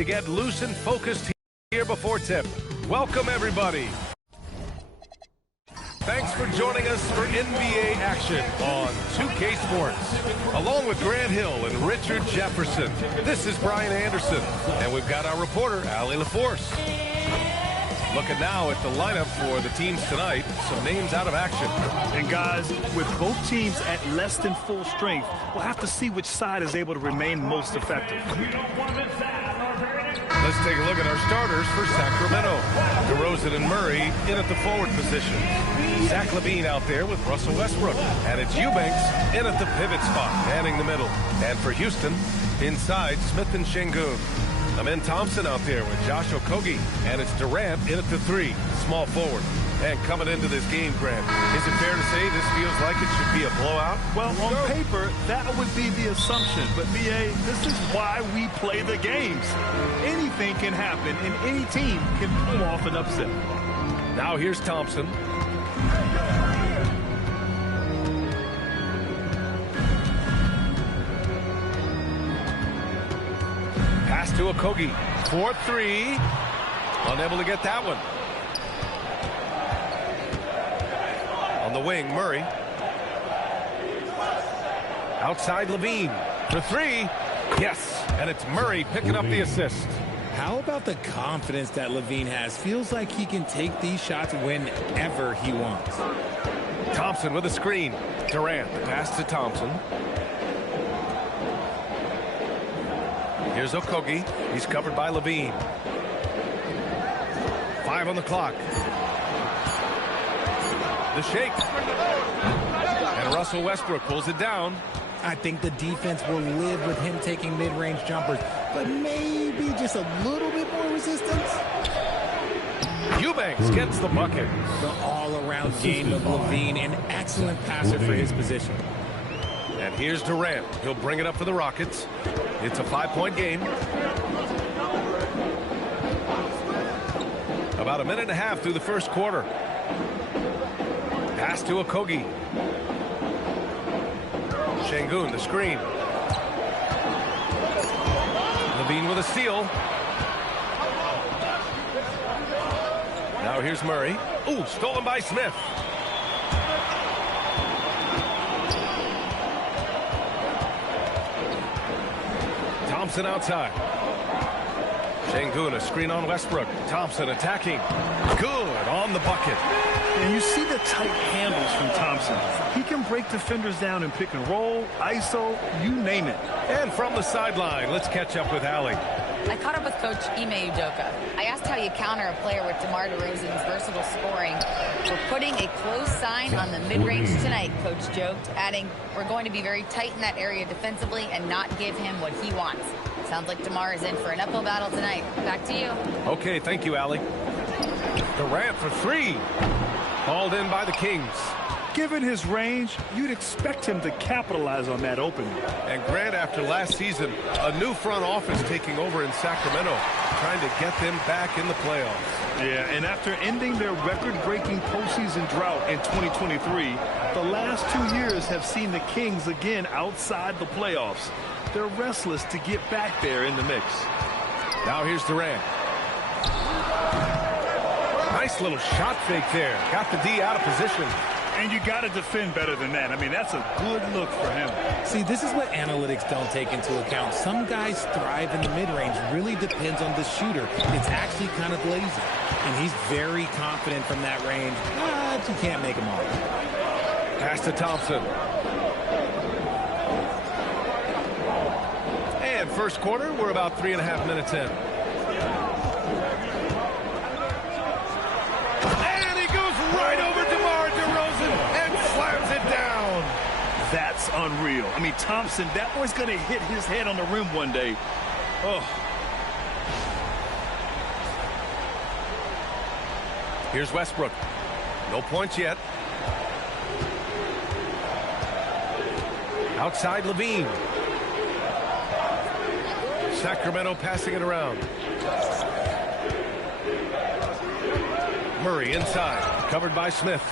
to get loose and focused here before tip. Welcome, everybody. Thanks for joining us for NBA action on 2K Sports. Along with Grant Hill and Richard Jefferson, this is Brian Anderson, and we've got our reporter, Allie LaForce. Looking now at the lineup for the teams tonight, some names out of action. And guys, with both teams at less than full strength, we'll have to see which side is able to remain most effective. Let's take a look at our starters for Sacramento. DeRozan and Murray in at the forward position. Zach LaVine out there with Russell Westbrook. And it's Eubanks in at the pivot spot, manning the middle. And for Houston, inside, Smith and Şengün. Amen Thompson out there with Josh Okogie. And it's Durant in at the 3, small forward. And coming into this game, Grant, is it fair to say this feels like it should be a blowout? Well, on paper, that would be the assumption. But, B.A., this is why we play the games. Anything can happen, and any team can pull off an upset. Now here's Thompson. Pass to Okogie. 4-3. Unable to get that one. On the wing, Murray. Outside LaVine for 3. Yes, and it's Murray picking up the assist. How about the confidence that LaVine has? Feels like he can take these shots whenever he wants. Thompson with a screen. Durant, the pass to Thompson. Here's Okogie. He's covered by LaVine. 5 on the clock. The shake. And Russell Westbrook pulls it down. I think the defense will live with him taking mid-range jumpers, but maybe just a little bit more resistance. Eubanks gets the bucket. The all-around game of LaVine, an excellent passer for his position. And here's Durant. He'll bring it up for the Rockets. It's a 5-point game. About a minute and a half through the first quarter. Pass to Okogie. Şengün, the screen. LaVine with a steal. Now here's Murray. Ooh, stolen by Smith. Thompson outside. Şengün, a screen on Westbrook. Thompson attacking. Good on the bucket. And you see the tight handles from Thompson. He can break defenders down in pick and roll, ISO, you name it. And from the sideline, let's catch up with Allie. I caught up with Coach Ime Udoka. I asked how you counter a player with DeMar DeRozan's versatile scoring. We're putting a close sign on the mid-range tonight, Coach joked, adding, we're going to be very tight in that area defensively and not give him what he wants. Sounds like DeMar is in for an uphill battle tonight. Back to you. Okay, thank you, Allie. Durant for 3. Hauled in by the Kings. Given his range, you'd expect him to capitalize on that opening. And Grant, after last season, a new front office taking over in Sacramento, trying to get them back in the playoffs. Yeah, and after ending their record-breaking postseason drought in 2023, the last 2 years have seen the Kings again outside the playoffs. They're restless to get back there in the mix. Now here's Durant. Nice little shot fake there. Got the D out of position. And you got to defend better than that. I mean, that's a good look for him. See, this is what analytics don't take into account. Some guys thrive in the mid-range. Really depends on the shooter. It's actually kind of lazy. And he's very confident from that range, but you can't make him all. Pass to Thompson. And first quarter, we're about 3.5 minutes in. And he goes right over DeMar DeRozan and slams it down. That's unreal. I mean, Thompson, that boy's going to hit his head on the rim one day. Oh. Here's Westbrook. No points yet. Outside LaVine. Sacramento passing it around. Murray inside, covered by Smith.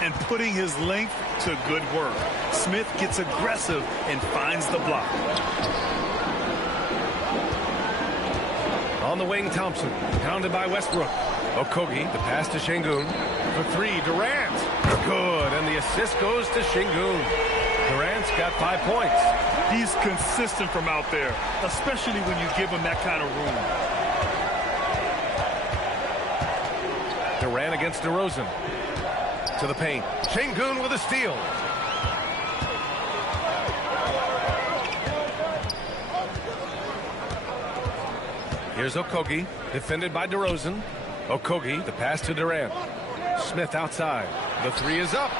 And putting his length to good work. Smith gets aggressive and finds the block. On the wing, Thompson. Pounded by Westbrook. Okogie, the pass to Şengün. For three, Durant. Good, and the assist goes to Şengün. Durant's got 5 points. He's consistent from out there, especially when you give him that kind of room. Durant against DeRozan. To the paint. Şengün with a steal. Here's Okogie, defended by DeRozan. Okogie, the pass to Durant. Smith outside. The three is up.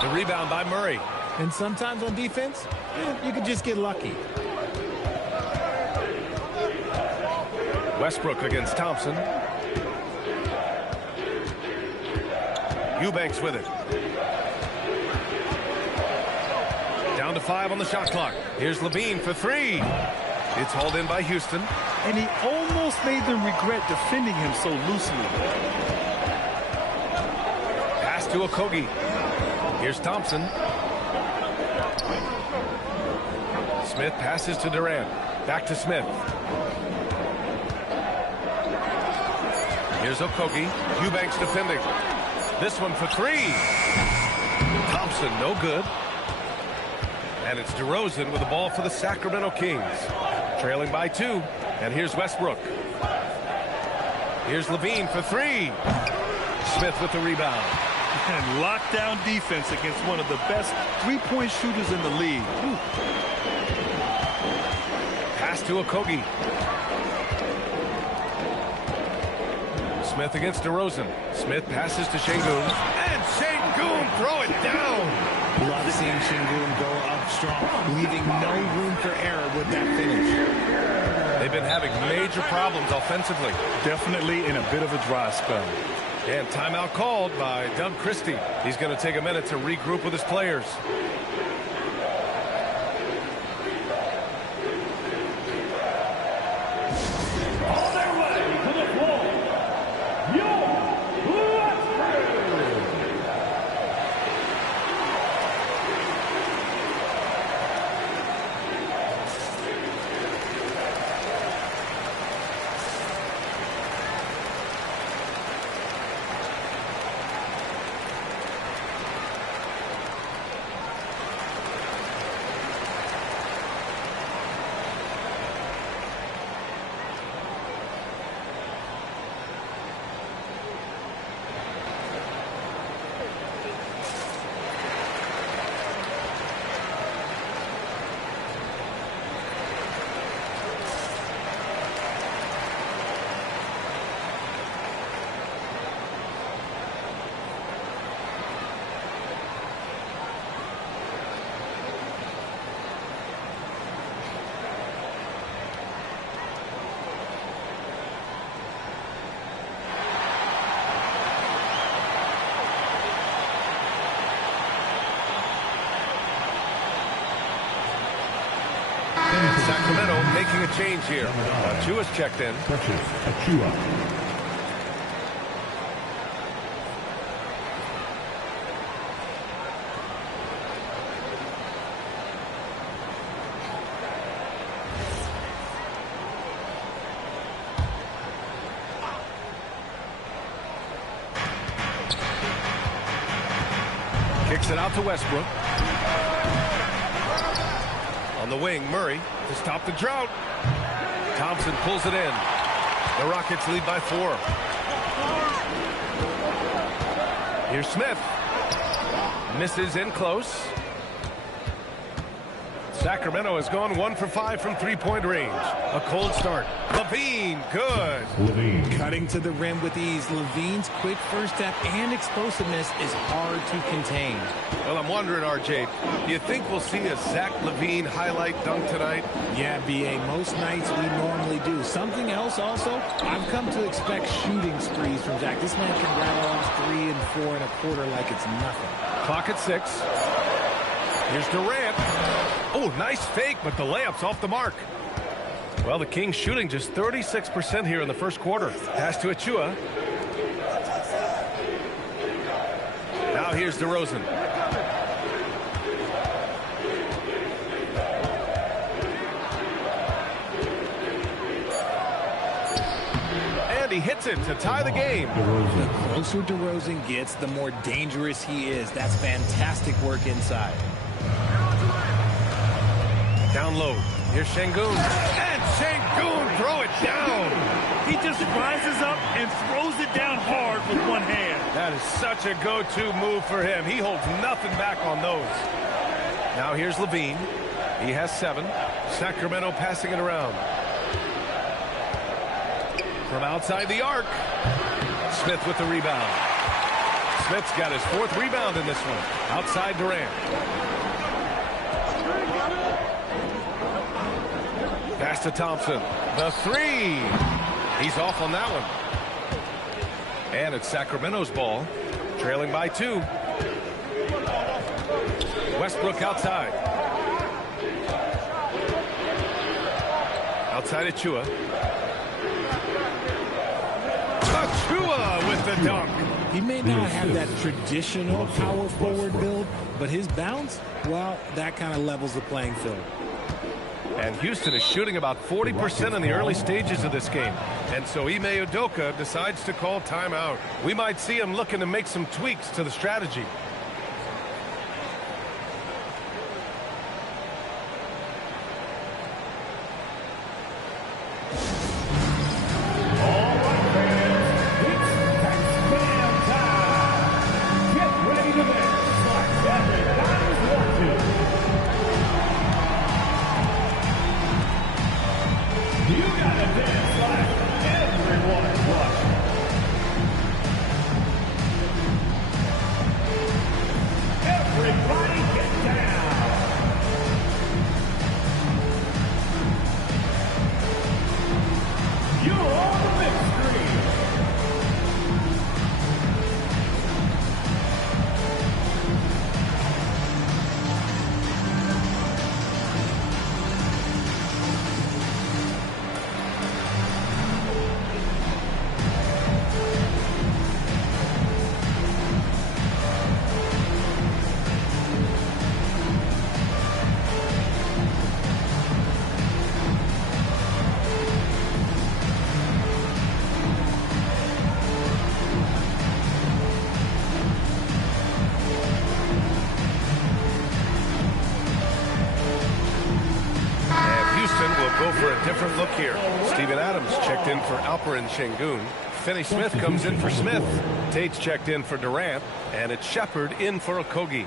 The rebound by Murray. And sometimes on defense, you can just get lucky. Westbrook against Thompson. Eubanks with it. Down to 5 on the shot clock. Here's Levine for three. It's hauled in by Houston. And he almost made them regret defending him so loosely. Pass to Okogie. Here's Thompson. Smith passes to Durant. Back to Smith. Here's Okogie. Eubanks defending. This one for three. Thompson, no good. And it's DeRozan with the ball for the Sacramento Kings. Trailing by 2. And here's Westbrook. Here's Levine for three. Smith with the rebound. And lockdown defense against one of the best three-point shooters in the league. Ooh. Pass to Okogie. Smith against DeRozan. Smith passes to Şengün. And Şengün throw it down. Love seeing Şengün go up strong, leaving no room for error with that finish. They've been having major problems offensively. Definitely in a bit of a dry spell. And timeout called by Doug Christie. He's going to take a minute to regroup with his players. Sacramento making a change here. Achua's checked in. Achua. Kicks it out to Westbrook. On the wing, Murray to stop the drought. Thompson pulls it in. The Rockets lead by 4. Here's Smith. Misses in close. Sacramento has gone 1 for 5 from three-point range. A cold start. Levine, good. Levine. Cutting to the rim with ease. Levine's quick first step and explosiveness is hard to contain. Well, I'm wondering, RJ, do you think we'll see a Zach LaVine highlight dunk tonight? Yeah, B.A., most nights we normally do. Something else also, I've come to expect shooting sprees from Zach. This man can rattle off 3 and 4 and a quarter like it's nothing. Clock at 6. Here's Durant. Oh, nice fake, but the layup's off the mark. Well, the Kings shooting just 36% here in the first quarter. Pass to Achua. Now here's DeRozan. And he hits it to tie the game. The closer DeRozan gets, the more dangerous he is. That's fantastic work inside. Down low. Here's Şengün. And Şengün throw it down. He just rises up and throws it down hard with one hand. That is such a go-to move for him. He holds nothing back on those. Now here's Levine. He has 7. Sacramento passing it around. From outside the arc. Smith with the rebound. Smith's got his 4th rebound in this one. Outside Durant. Pass to Thompson. The 3. He's off on that one. And it's Sacramento's ball. Trailing by 2. Westbrook outside. Outside Achua. Achua with the dunk. He may not have that traditional power forward build, but his bounce, well, that kind of levels the playing field. And Houston is shooting about 40% in the early stages of this game. And so Ime Udoka decides to call timeout. We might see him looking to make some tweaks to the strategy. Go for a different look here. Steven Adams checked in for Alperen Şengün. Finney Smith comes in for Smith. Tate's checked in for Durant. And it's Shepard in for Okogie.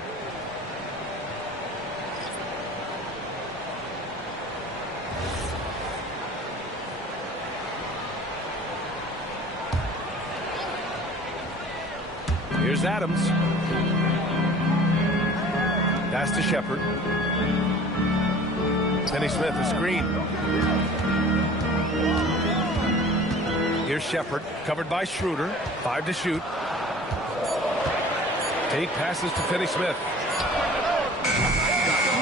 Here's Adams. Pass to Shepard. Finney Smith, a screen. Here's Shepard, covered by Schroeder. 5 to shoot. Tate passes to Finney Smith.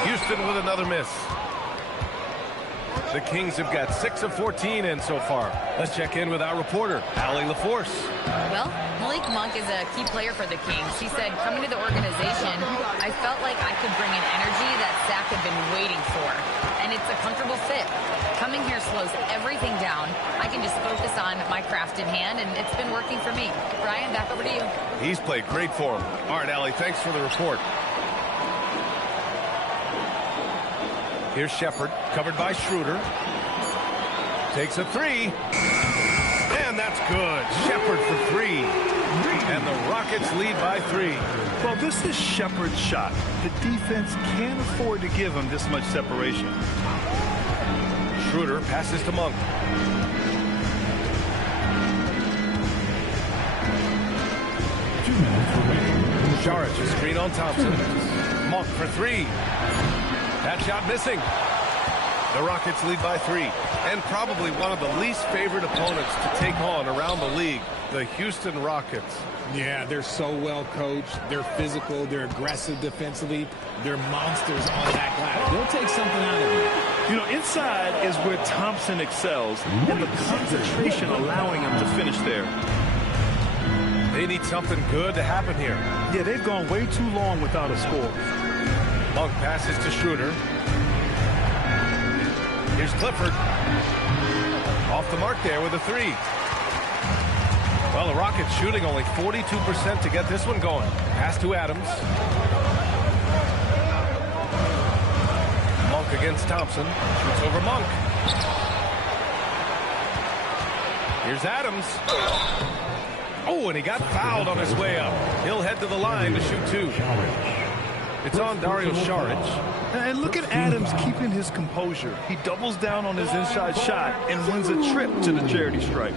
Houston with another miss. The Kings have got 6 of 14 in so far. Let's check in with our reporter, Allie LaForce. Well, Malik Monk is a key player for the Kings. He said, coming to the organization, I felt like I could bring an energy that Zach had been waiting for. And it's a comfortable fit. Coming here slows everything down. I can just focus on my craft in hand, and it's been working for me. Brian, back over to you. He's played great for him. All right, Allie, thanks for the report. Here's Shepard, covered by Schroeder. Takes a 3. And that's good. Shepard for 3. And the Rockets lead by 3. Well, this is Shepard's shot. The defense can't afford to give him this much separation. Schroeder passes to Monk. Saric, a screen on Thompson. Monk for 3. That shot missing. The Rockets lead by 3. And probably one of the least favored opponents to take on around the league, the Houston Rockets. Yeah, they're so well coached. They're physical. They're aggressive defensively. They're monsters on that glass. They'll take something out of it. You know, inside is where Thompson excels, and the concentration allowing him to finish there. They need something good to happen here. Yeah, they've gone way too long without a score. Monk passes to Schroeder. Here's Clifford. Off the mark there with a 3. Well, the Rockets shooting only 42% to get this one going. Pass to Adams. Monk against Thompson. Shoots over Monk. Here's Adams. Oh, and he got fouled on his way up. He'll head to the line to shoot two. It's on Dario Saric. And look at Adams keeping his composure. He doubles down on his inside shot and wins a trip to the charity stripe.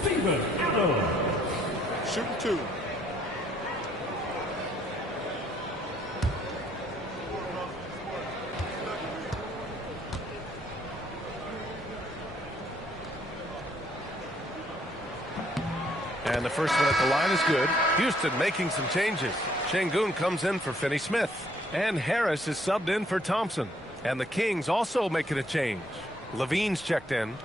Steven Adams. Shooting two. And the first one at the line is good. Houston making some changes. Şengün comes in for Finney Smith. And Harris is subbed in for Thompson. And the Kings also making a change. Levine's checked in.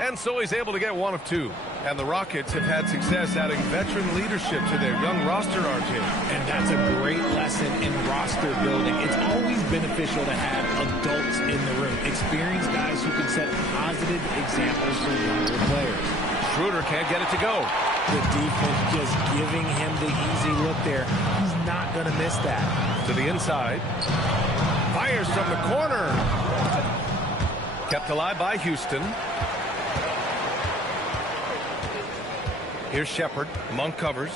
And so he's able to get one of two. And the Rockets have had success adding veteran leadership to their young roster, RJ. And that's a great lesson in roster building. It's always beneficial to have adults in the room. Experienced guys who can set positive examples for younger players. Schroeder can't get it to go. The defense just giving him the easy look there. He's not going to miss that. To the inside. Fires from the corner. Kept alive by Houston. Here's Shepard. Monk covers.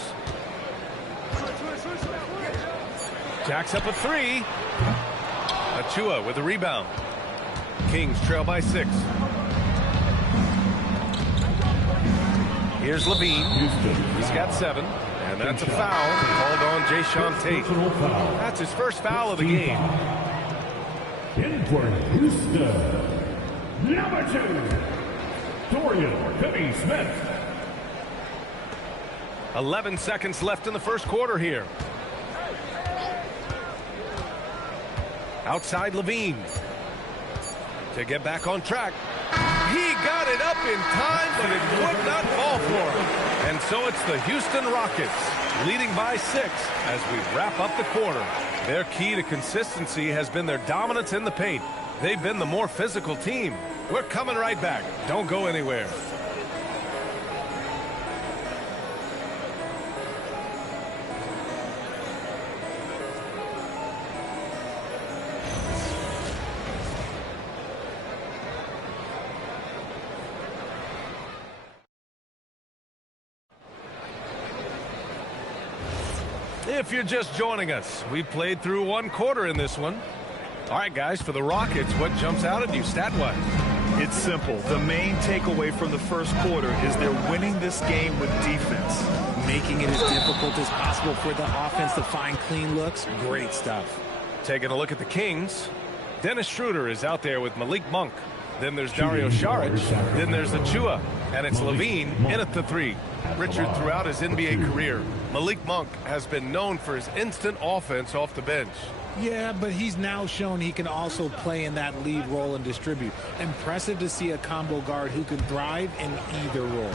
Jacks up a three. Achua with a rebound. Kings trail by 6. Here's Levine. He's got 7. And that's a foul called on Jayshawn Tate. That's his first foul of the game. In for Houston, number 2, Dorian Finney-Smith. 11 seconds left in the first quarter here. Outside Levine. To get back on track. He got it up in time, but it would not fall for him. And so it's the Houston Rockets leading by 6 as we wrap up the quarter. Their key to consistency has been their dominance in the paint. They've been the more physical team. We're coming right back. Don't go anywhere. If you're just joining us, we played through one quarter in this one. All right, guys, for the Rockets, what jumps out at you stat-wise? It's simple. The main takeaway from the first quarter is they're winning this game with defense. Making it as difficult as possible for the offense to find clean looks. Great stuff. Taking a look at the Kings. Dennis Schroeder is out there with Malik Monk. Then there's Dario Saric. Then there's Achua. And it's Levine in at the 3. Richard, throughout his NBA career, Malik Monk has been known for his instant offense off the bench. Yeah, but he's now shown he can also play in that lead role and distribute. Impressive to see a combo guard who can thrive in either role.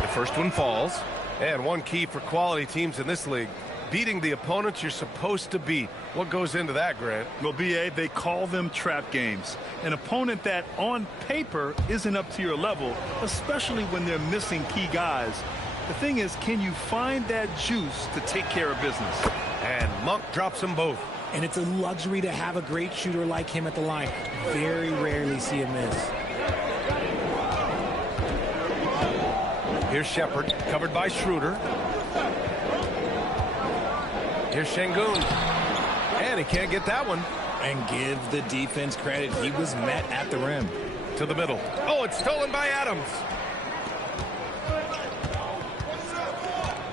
The first one falls. And one key for quality teams in this league, beating the opponents you're supposed to beat. What goes into that, Grant? Well, B.A., they call them trap games. An opponent that, on paper, isn't up to your level, especially when they're missing key guys. The thing is, can you find that juice to take care of business? And Monk drops them both. And it's a luxury to have a great shooter like him at the line. Very rarely see a miss. Here's Shepard, covered by Schroeder. Here's Şengün. And he can't get that one. And give the defense credit. He was met at the rim. To the middle. Oh, it's stolen by Adams.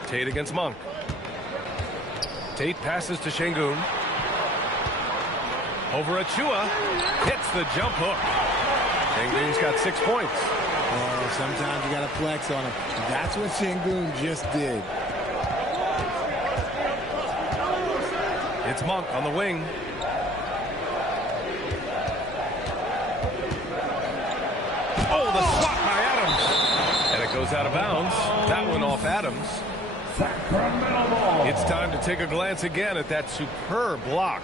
Tate against Monk. Tate passes to Şengün. Over Achua. Hits the jump hook. Şengün's got 6 points. Oh, sometimes you got to flex on him. That's what Şengün just did. It's Monk on the wing. Oh, the swat by Adams. And it Goes out of bounds. That one off Adams. Sacramento ball. It's time to take a glance again at that superb block.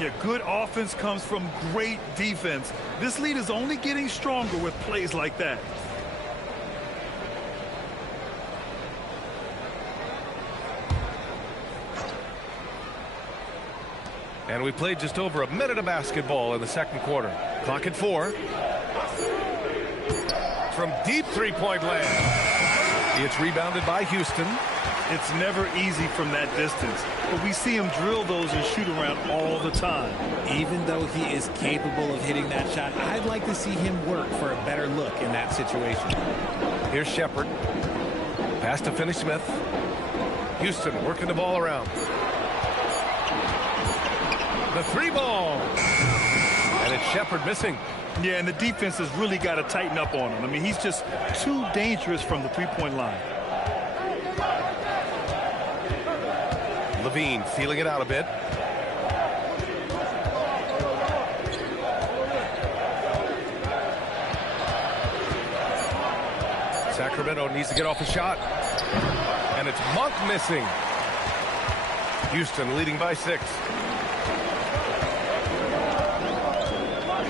Yeah, good offense comes from great defense. This lead is only getting stronger with plays like that. And we played just over a minute of basketball in the second quarter. Clock at 4. From deep three-point land. It's rebounded by Houston. It's never easy from that distance, but we see him drill those and shoot around all the time. Even though he is capable of hitting that shot, I'd like to see him work for a better look in that situation. Here's Shepard. Pass to Finney-Smith. Houston working the ball around. The 3 ball. And it's Shepard missing. Yeah, and the defense has really got to tighten up on him. I mean, he's just too dangerous from the three-point line. Levine feeling it out a bit. Sacramento needs to get off a shot. And it's Monk missing. Houston leading by 6.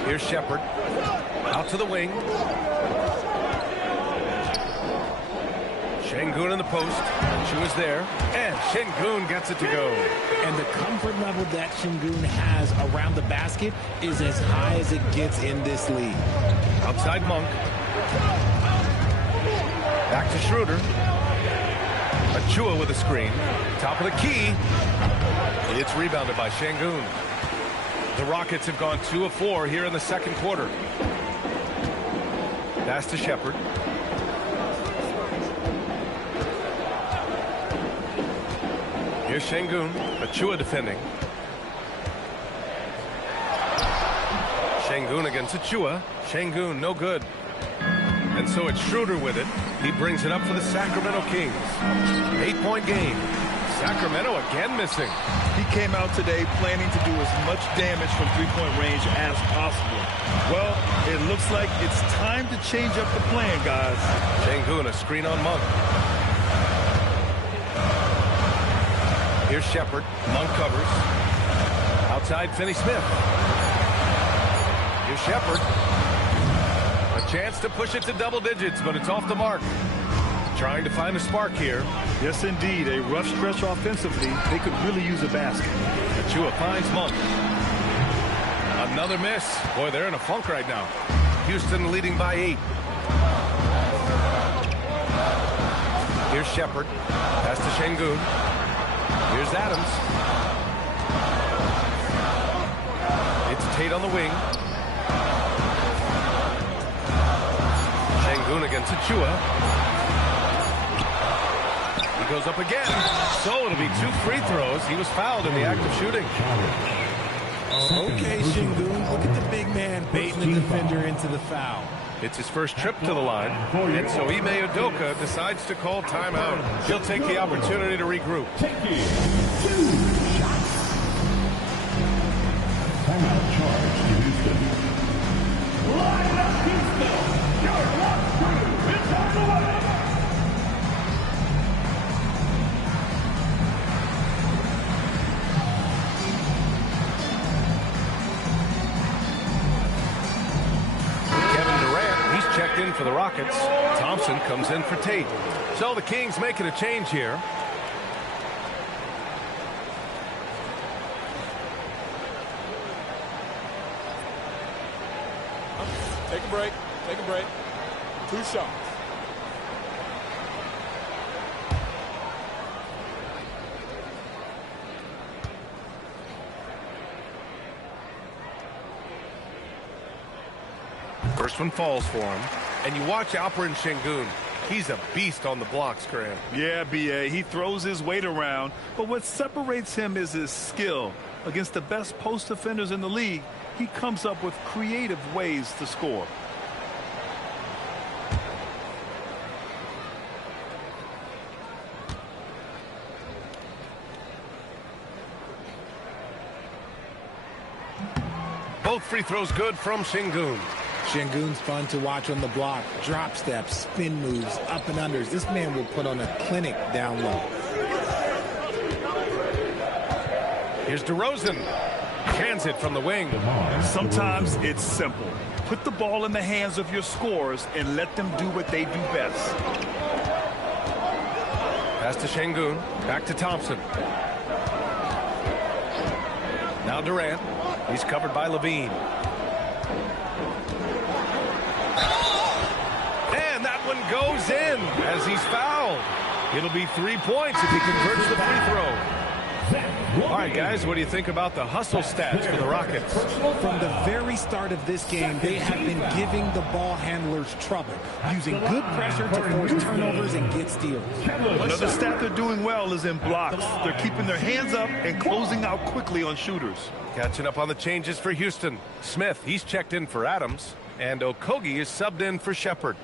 Here's Shepard. Out to the wing. Şengün in the post. Chua's there. And Şengün gets it to go. And the comfort level that Şengün has around the basket is as high as it gets in this league. Outside Monk. Back to Schroeder. Chua with a screen. Top of the key. It's rebounded by Şengün. The Rockets have gone 2 of 4 here in the second quarter. Pass to Shepard. Here's Şengün. Chua defending. Şengün against Chua. Şengün no good. And so it's Schroeder with it. He brings it up for the Sacramento Kings. 8-point game. Sacramento again missing. He came out today planning to do as much damage from three-point range as possible. Well, it looks like it's time to change up the plan, guys. Şengün, a screen on Monk. Here's Shepard. Monk covers. Outside Finney-Smith. Here's Shepard. A chance to push it to double digits, but it's off the mark. Trying to find a spark here. Yes, indeed. A rough stretch offensively. They could really use a basket. Chua finds Monk. Another miss. Boy, they're in a funk right now. Houston leading by 8. Here's Shepard. Pass to Şengün. Here's Adams. It's Tate on the wing. Şengün against Chua. He goes up again. So it'll be 2 free throws. He was fouled in the act of shooting. Okay, Şengün, look at the big man baiting the defender into the foul. It's his first trip to the line, and so Ime Udoka decides to call timeout. He'll take the opportunity to regroup. Taking 2 shots. Timeout charge to Houston. Line up, Houston. Your last crew is on the way. Checked in for the Rockets. Thompson comes in for Tate. So the Kings making a change here. Take a break. Take a break. 2 shots. First one falls for him. And you watch Alperen Şengün. He's a beast on the blocks, Graham. Yeah, B.A. He throws his weight around, but what separates him is his skill. Against the best post defenders in the league, he comes up with creative ways to score. Both free throws good from Şengün. Şengün's fun to watch on the block. Drop steps, spin moves, up and unders. This man will put on a clinic down low. Here's DeRozan. Cans it from the wing. Sometimes it's simple. Put the ball in the hands of your scorers and let them do what they do best. Pass to Şengün. Back to Thompson. Now Durant. He's covered by Levine. And that one goes in as he's fouled. It'll be 3 points if he converts the free throw. All right, guys, what do you think about the hustle stats for the Rockets? From the very start of this game, they have been giving the ball handlers trouble, using good pressure to force turnovers and get steals. Another stat they're doing well is in blocks. They're keeping their hands up and closing out quickly on shooters. Catching up on the changes for Houston. Smith, he's checked in for Adams, and Okogie is subbed in for Shepherd.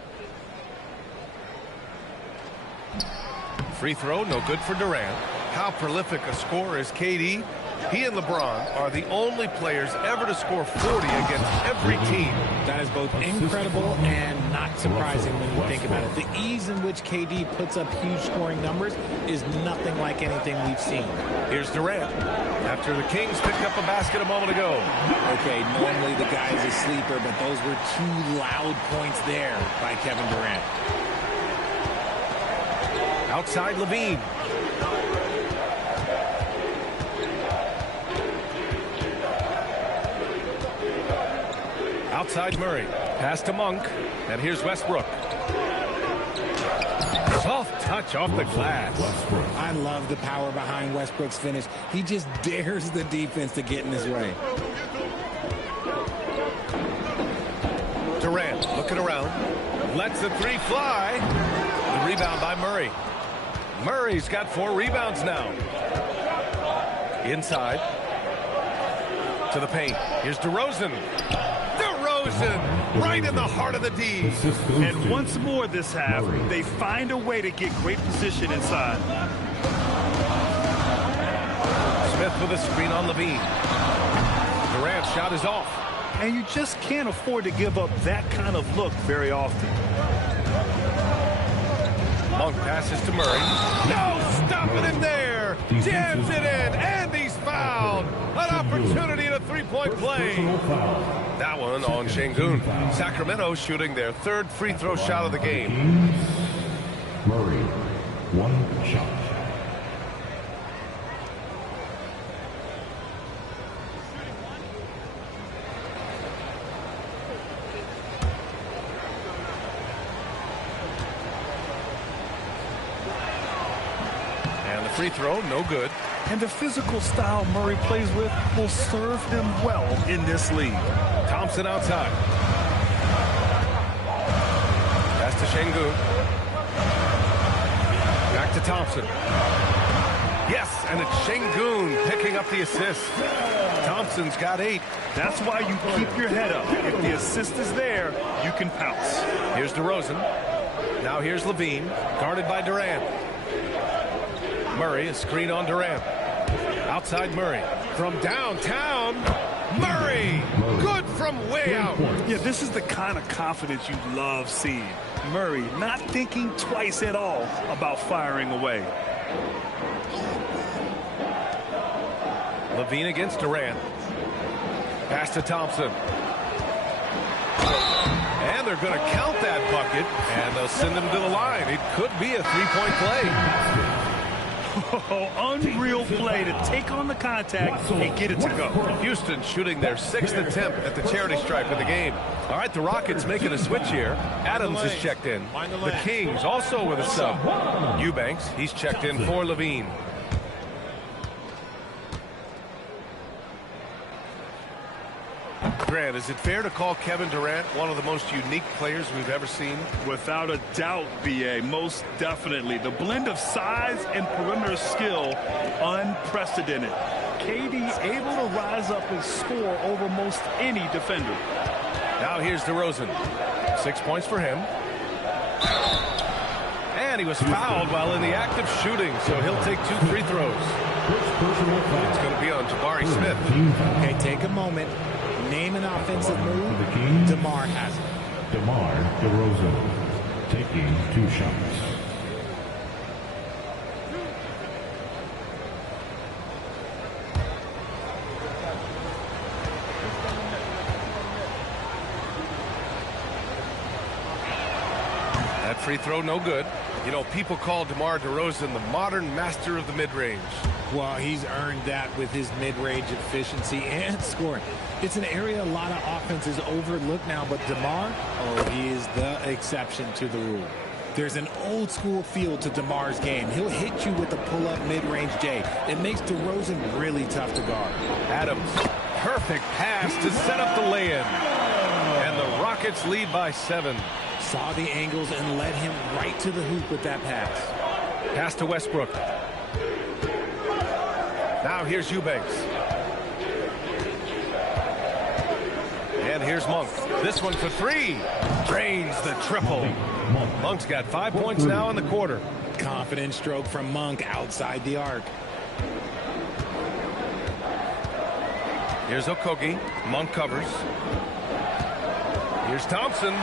Free throw, no good for Durant. How prolific a scorer is KD? He and LeBron are the only players ever to score 40 against every team. That is both incredible and not surprising when you think about it. The ease in which KD puts up huge scoring numbers is nothing like anything we've seen. Here's Durant. After the Kings picked up a basket a moment ago. Okay, normally the guy is a sleeper, but those were 2 loud points there by Kevin Durant. Outside Levine. Outside Murray. Pass to Monk. And here's Westbrook. Soft touch off the glass. I love the power behind Westbrook's finish. He just dares the defense to get in his way. Durant looking around. Lets the three fly. The rebound by Murray. Murray's got 4 rebounds now. Inside. To the paint. Here's DeRozan. Right in the heart of the D. And once more this half, they find a way to get great position inside. Smith with a screen on Levine. Durant's shot is off. And you just can't afford to give up that kind of look very often. Monk passes to Murray. No, stopping him there. Jams it in, and he's fouled. An opportunity in a three-point play. That one on Şengün. Sacramento shooting their 3rd free throw shot of the game. Murray, 1 shot. And the free throw, no good. And the physical style Murray plays with will serve him well in this league. Thompson outside. Pass to Şengün. Back to Thompson. Yes, and it's Şengün picking up the assist. Thompson's got 8. That's why you keep your head up. If the assist is there, you can pounce. Here's DeRozan. Now here's Levine, guarded by Durant. Murray, a screen on Durant. Outside Murray. From downtown, Murray! Good from way out. Yeah, this is the kind of confidence you love seeing. Murray not thinking twice at all about firing away. Levine against Durant. Pass to Thompson. And they're going to count that bucket, and they'll send him to the line. It could be a 3-point play. Oh, unreal play to take on the contact and get it to go. Houston shooting their 6th attempt at the charity stripe of the game. All right, the Rockets making a switch here. Adams is checked in. The Kings also with a sub. Eubanks, he's checked in for Levine. Grant, is it fair to call Kevin Durant one of the most unique players we've ever seen? Without a doubt, B.A., most definitely. The blend of size and perimeter skill, unprecedented. KD able to rise up and score over most any defender. Now here's DeRozan. 6 points for him. And he was fouled while in the act of shooting, so he'll take 2 free throws. It's going to be on Jabari Smith. Okay, take a moment. Name an offensive For move, the Kings, DeMar has it. DeMar DeRozan taking 2 shots. That free throw, no good. You know, people call DeMar DeRozan the modern master of the mid-range. Well, he's earned that with his mid-range efficiency and scoring. It's an area a lot of offenses overlook now, but DeMar, oh, he is the exception to the rule. There's an old-school feel to DeMar's game. He'll hit you with a pull-up mid-range J. It makes DeRozan really tough to guard. Adams, perfect pass to set up the lay-in. And the Rockets lead by 7. Saw the angles and led him right to the hoop with that pass. Pass to Westbrook. Now here's Eubanks. And here's Monk. This one for 3. Drains the triple. Monk's got 5 points now in the quarter. Confident stroke from Monk outside the arc. Here's Okogie. Monk covers. Here's Thompson.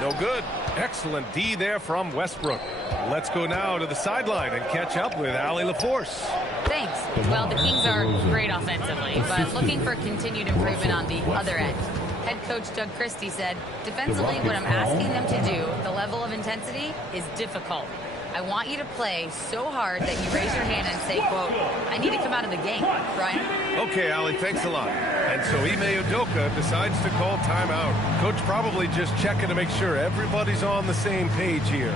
No good. Excellent D there from Westbrook. Let's go now to the sideline and catch up with Allie LaForce. Thanks. Well, the Kings are great offensively, but looking for continued improvement on the other end. Head coach Doug Christie said, defensively, what I'm asking them to do, the level of intensity, is difficult. I want you to play so hard that you raise your hand and say, quote, I need to come out of the game. Brian? Okay, Allie, thanks a lot. And so Ime Udoka decides to call timeout. Coach probably just checking to make sure everybody's on the same page here.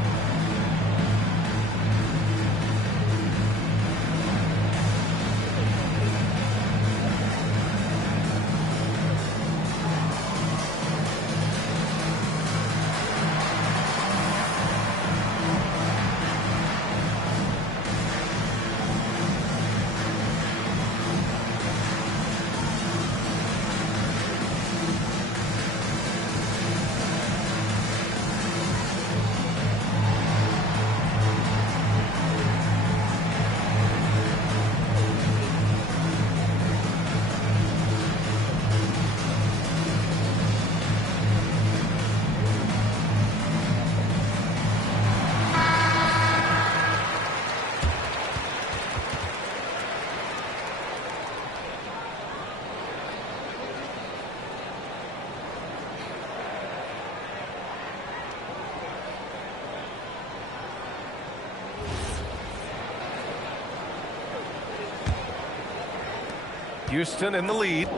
Houston in the lead.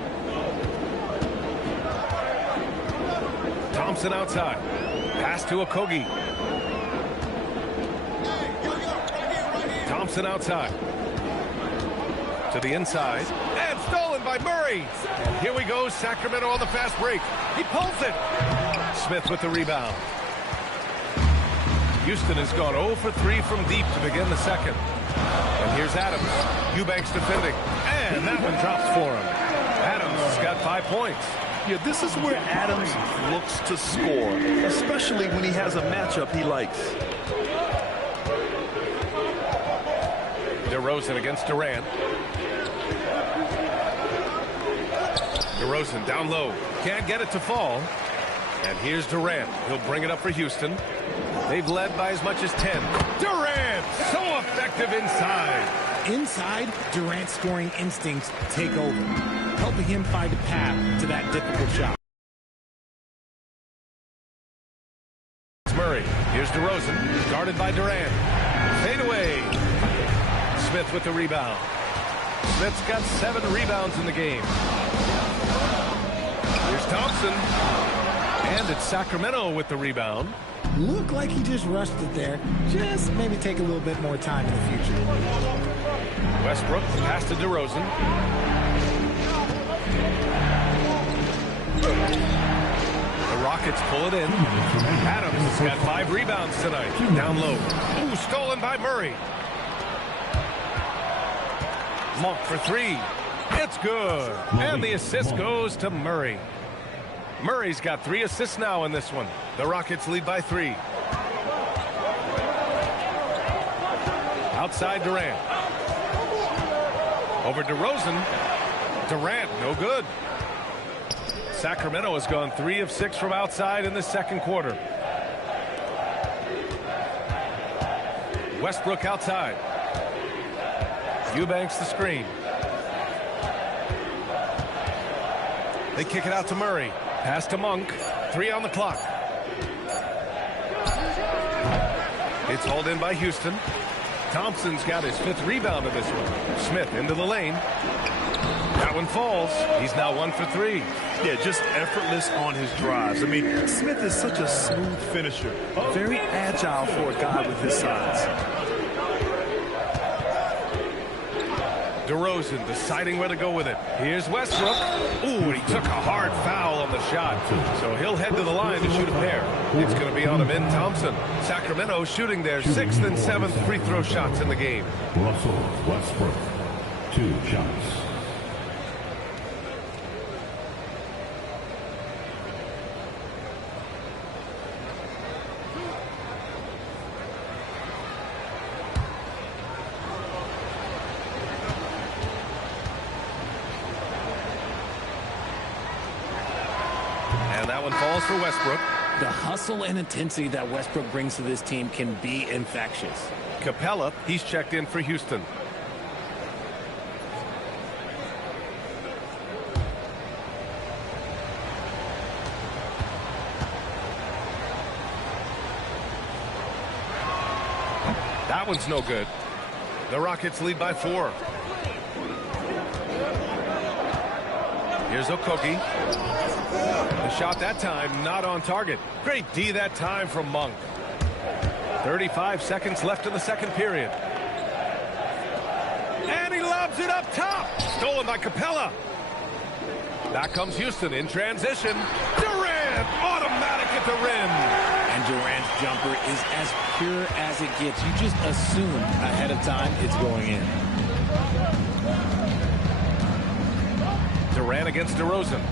Thompson outside. Pass to Okogie. Thompson outside. To the inside. And stolen by Murray. And here we go. Sacramento on the fast break. He pulls it. Smith with the rebound. Houston has gone 0 for 3 from deep to begin the second. And here's Adams. Eubanks defending. And that one drops for him. Adams has got 5 points. Yeah, this is where Adams looks to score, especially when he has a matchup he likes. DeRozan against Durant. DeRozan down low. Can't get it to fall. And here's Durant. He'll bring it up for Houston. They've led by as much as 10. Durant, so effective inside. Inside, Durant's scoring instincts take over, helping him find a path to that difficult shot. Murray, here's DeRozan, guarded by Durant. Fade away. Smith with the rebound. Smith's got 7 rebounds in the game. Here's Thompson. And it's Sacramento with the rebound. Looked like he just rushed it there. Just maybe take a little bit more time in the future. Westbrook, pass to DeRozan. The Rockets pull it in. Adams has got 5 rebounds tonight. Down low. Ooh, stolen by Murray. Monk for 3. It's good. And the assist goes to Murray. Murray's got 3 assists now in this one. The Rockets lead by 3. Outside Durant. Over DeRozan. Durant, no good. Sacramento has gone 3 of 6 from outside in the second quarter. Westbrook outside. Eubanks the screen. They kick it out to Murray. Pass to Monk. 3 on the clock. It's hauled in by Houston. Thompson's got his 5th rebound of this one. Smith into the lane. That one falls. He's now 1 for 3. Yeah, just effortless on his drives. I mean, Smith is such a smooth finisher. Very agile for a guy with his size. DeRozan deciding where to go with it. Here's Westbrook. Ooh, and he took a hard foul on the shot. So he'll head to the line to shoot a pair. It's going to be on Amin Thompson. Sacramento shooting their 6th and 7th free throw shots in the game. Russell Westbrook, 2 shots. That one falls for Westbrook. The hustle and intensity that Westbrook brings to this team can be infectious. Capella, he's checked in for Houston. That one's no good. The Rockets lead by 4. Here's Okogie. The shot that time not on target. Great D that time from Monk. 35 seconds left in the second period. And he lobs it up top. Stolen by Capella. Back comes Houston in transition. Durant automatic at the rim. And Durant's jumper is as pure as it gets. You just assume ahead of time it's going in. Durant against DeRozan.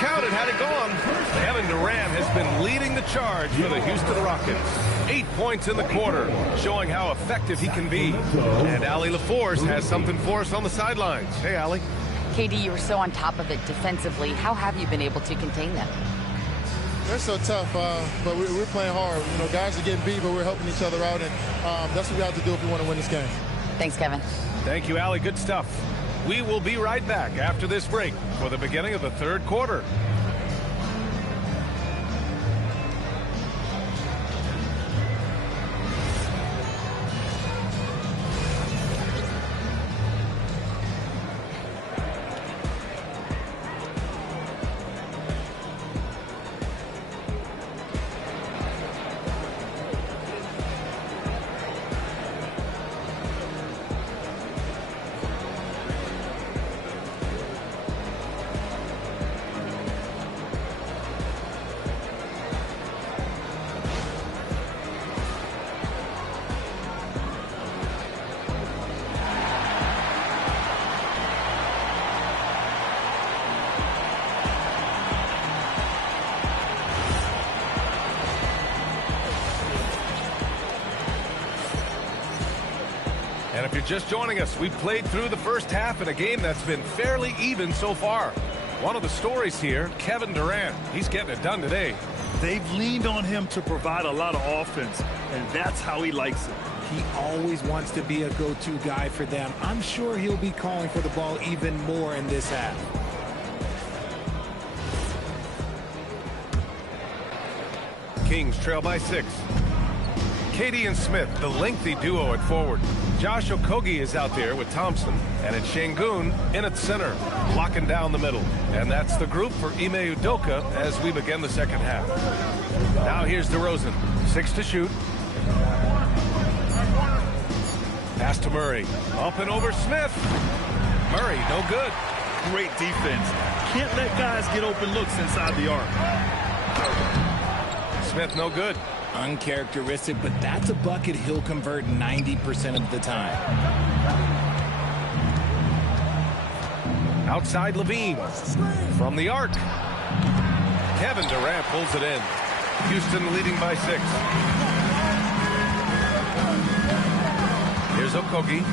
Counted had it gone. Kevin Durant has been leading the charge for the Houston Rockets. 8 points in the quarter, showing how effective he can be. And Allie LaForce has something for us on the sidelines. Hey, Allie. KD, you were so on top of it defensively. How have you been able to contain them? They're so tough, but we're playing hard. You know, guys are getting beat, but we're helping each other out, and that's what we have to do if we want to win this game. Thanks, Kevin. Thank you, Allie. Good stuff. We will be right back after this break for the beginning of the third quarter. And if you're just joining us, we've played through the first half in a game that's been fairly even so far. One of the stories here, Kevin Durant. He's getting it done today. They've leaned on him to provide a lot of offense, and that's how he likes it. He always wants to be a go-to guy for them. I'm sure he'll be calling for the ball even more in this half. Kings trail by 6. KD and Smith, the lengthy duo at forward. Josh Okogie is out there with Thompson, and it's Şengün in at center, locking down the middle. And that's the group for Ime Udoka as we begin the second half. Now here's DeRozan, 6 to shoot. Pass to Murray, up and over Smith. Murray, no good. Great defense. Can't let guys get open looks inside the arc. Smith, no good. Uncharacteristic, but that's a bucket he'll convert 90% of the time. Outside Levine. From the arc. Kevin Durant pulls it in. Houston leading by 6. Here's Okogie.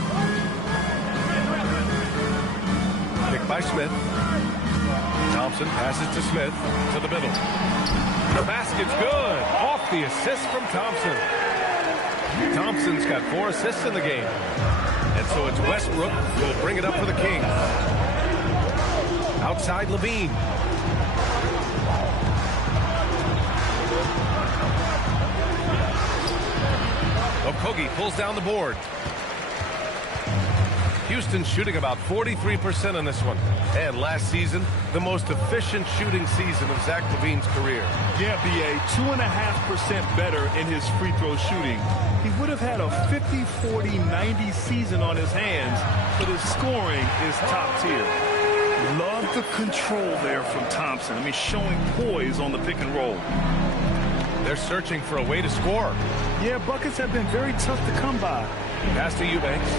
Picked by Smith. Thompson passes to Smith to the middle. The basket's good. Off the assist from Thompson. Thompson's got 4 assists in the game. And so it's Westbrook who will bring it up for the Kings. Outside Levine. Okogie pulls down the board. Houston shooting about 43% in this one. And last season, the most efficient shooting season of Zach LaVine's career. Yeah, B.A., 2.5% better in his free throw shooting. He would have had a 50-40-90 season on his hands, but his scoring is top tier. Love the control there from Thompson. I mean, showing poise on the pick and roll. They're searching for a way to score. Yeah, buckets have been very tough to come by. Pass to Eubanks.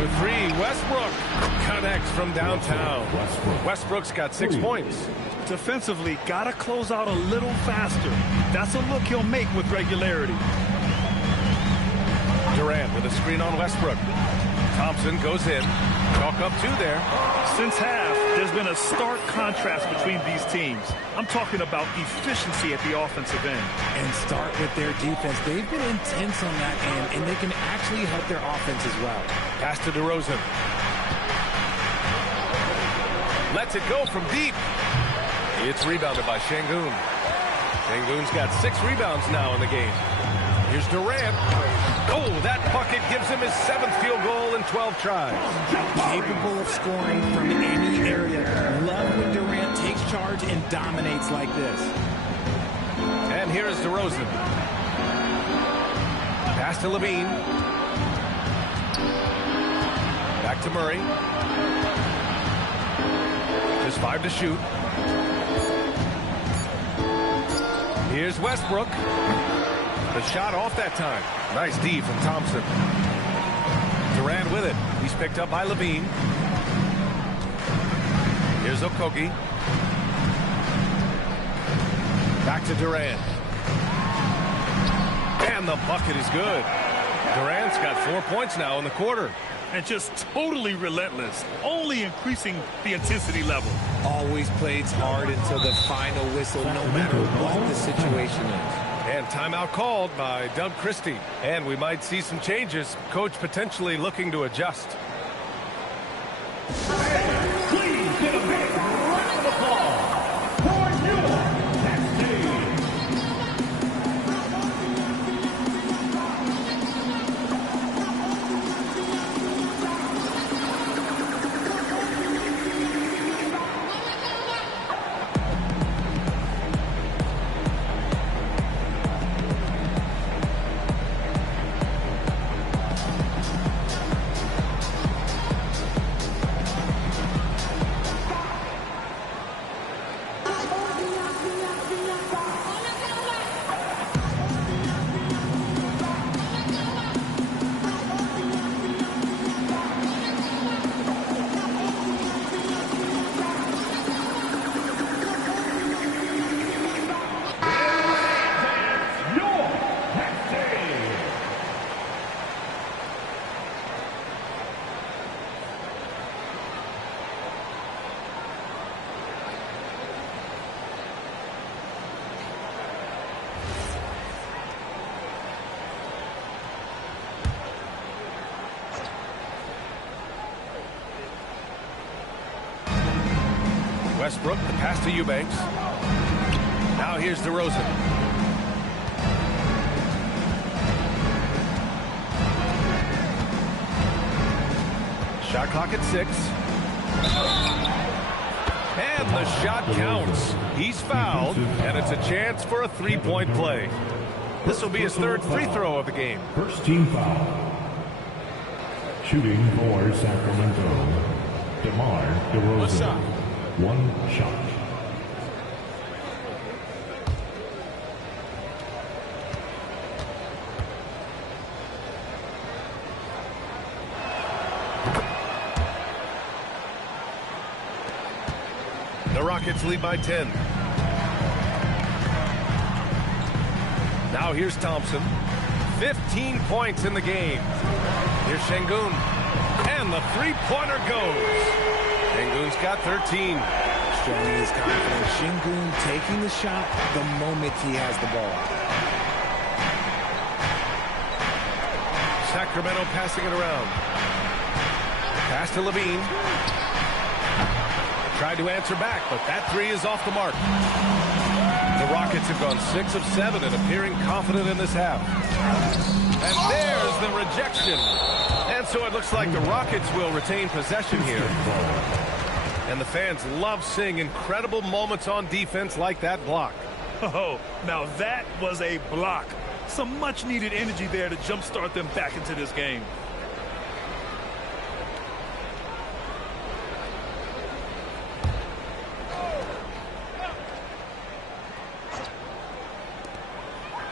For 3, Westbrook connects from downtown. Westbrook's got 6 points. Defensively, got to close out a little faster. That's a look he'll make with regularity. Durant with a screen on Westbrook. Thompson goes in. Chalk up 2 there. Since half, there's been a stark contrast between these teams. I'm talking about efficiency at the offensive end. And start with their defense. They've been intense on that end, and they can actually help their offense as well. Pass to DeRozan. Lets it go from deep. It's rebounded by Şengün. Şengün's got 6 rebounds now in the game. Here's Durant. Oh, that bucket gives him his 7th field goal in 12 tries. Capable of scoring from any area. Love when Durant takes charge and dominates like this. And here is DeRozan. Pass to Levine. Back to Murray. Just 5 to shoot. Here's Westbrook. The shot off that time. Nice D from Thompson. Durant with it. He's picked up by Levine. Here's Okogie. Back to Durant. And the bucket is good. Durant's got 4 points now in the quarter. And just totally relentless, only increasing the intensity level. Always plays hard until the final whistle, no matter what the situation is. And timeout called by Doug Christie. And we might see some changes. Coach potentially looking to adjust. Please get a big round of applause for your next team. Westbrook, the pass to Eubanks. Now here's DeRozan. Shot clock at 6. And the shot counts. He's fouled, and it's a chance for a 3-point play. This will be his 3rd free throw of the game. First team foul. Shooting for Sacramento, DeMar DeRozan. 1 shot. Rockets lead by 10. Now here's Thompson. 15 points in the game. Here's Şengün. And the three-pointer goes. Şengün's got 13. Showing his confidence. Şengün taking the shot the moment he has the ball. Sacramento passing it around. Pass to Levine. Tried to answer back, but that three is off the mark. The Rockets have gone 6 of 7 and appearing confident in this half. And there's the rejection. And so it looks like the Rockets will retain possession here. And the fans love seeing incredible moments on defense like that block. Oh, now that was a block. Some much-needed energy there to jumpstart them back into this game.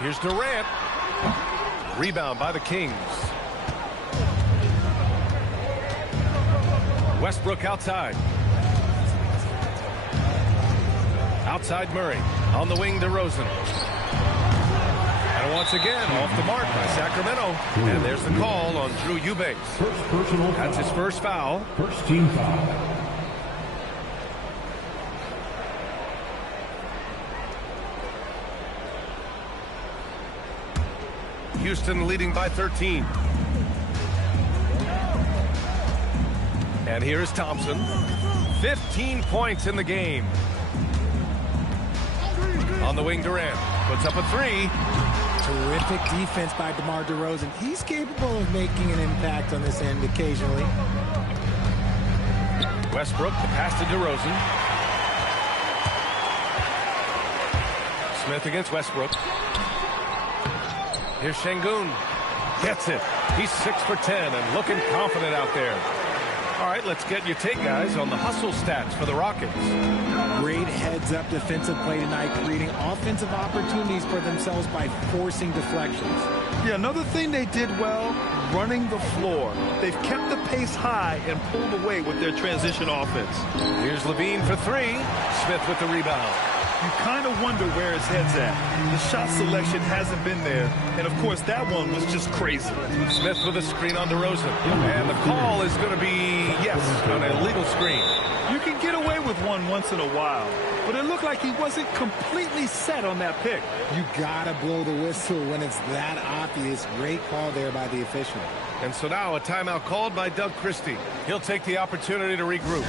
Here's Durant. Rebound by the Kings. Westbrook outside. Outside Murray. On the wing, DeRozan. And once again, off the mark by Sacramento. And there's the call on Drew Eubanks. That's his first foul. First team foul. Houston leading by 13. And here is Thompson. 15 points in the game. On the wing, Durant puts up a three. Terrific defense by DeMar DeRozan. He's capable of making an impact on this end occasionally. Westbrook, the pass to DeRozan. Smith against Westbrook. Here's Şengün. Gets it. He's 6 for 10 and looking confident out there. All right, let's get your take, guys, on the hustle stats for the Rockets. Great heads-up defensive play tonight, creating offensive opportunities for themselves by forcing deflections. Yeah, another thing they did well, running the floor. They've kept the pace high and pulled away with their transition offense. Here's Levine for three. Smith with the rebound. You kind of wonder where his head's at. The shot selection hasn't been there. And, of course, that one was just crazy. Smith with a screen on DeRozan. And the call is going to be, yes, an illegal screen. You can get away with one once in a while. But it looked like he wasn't completely set on that pick. You got to blow the whistle when it's that obvious. Great call there by the official. And so now a timeout called by Doug Christie. He'll take the opportunity to regroup.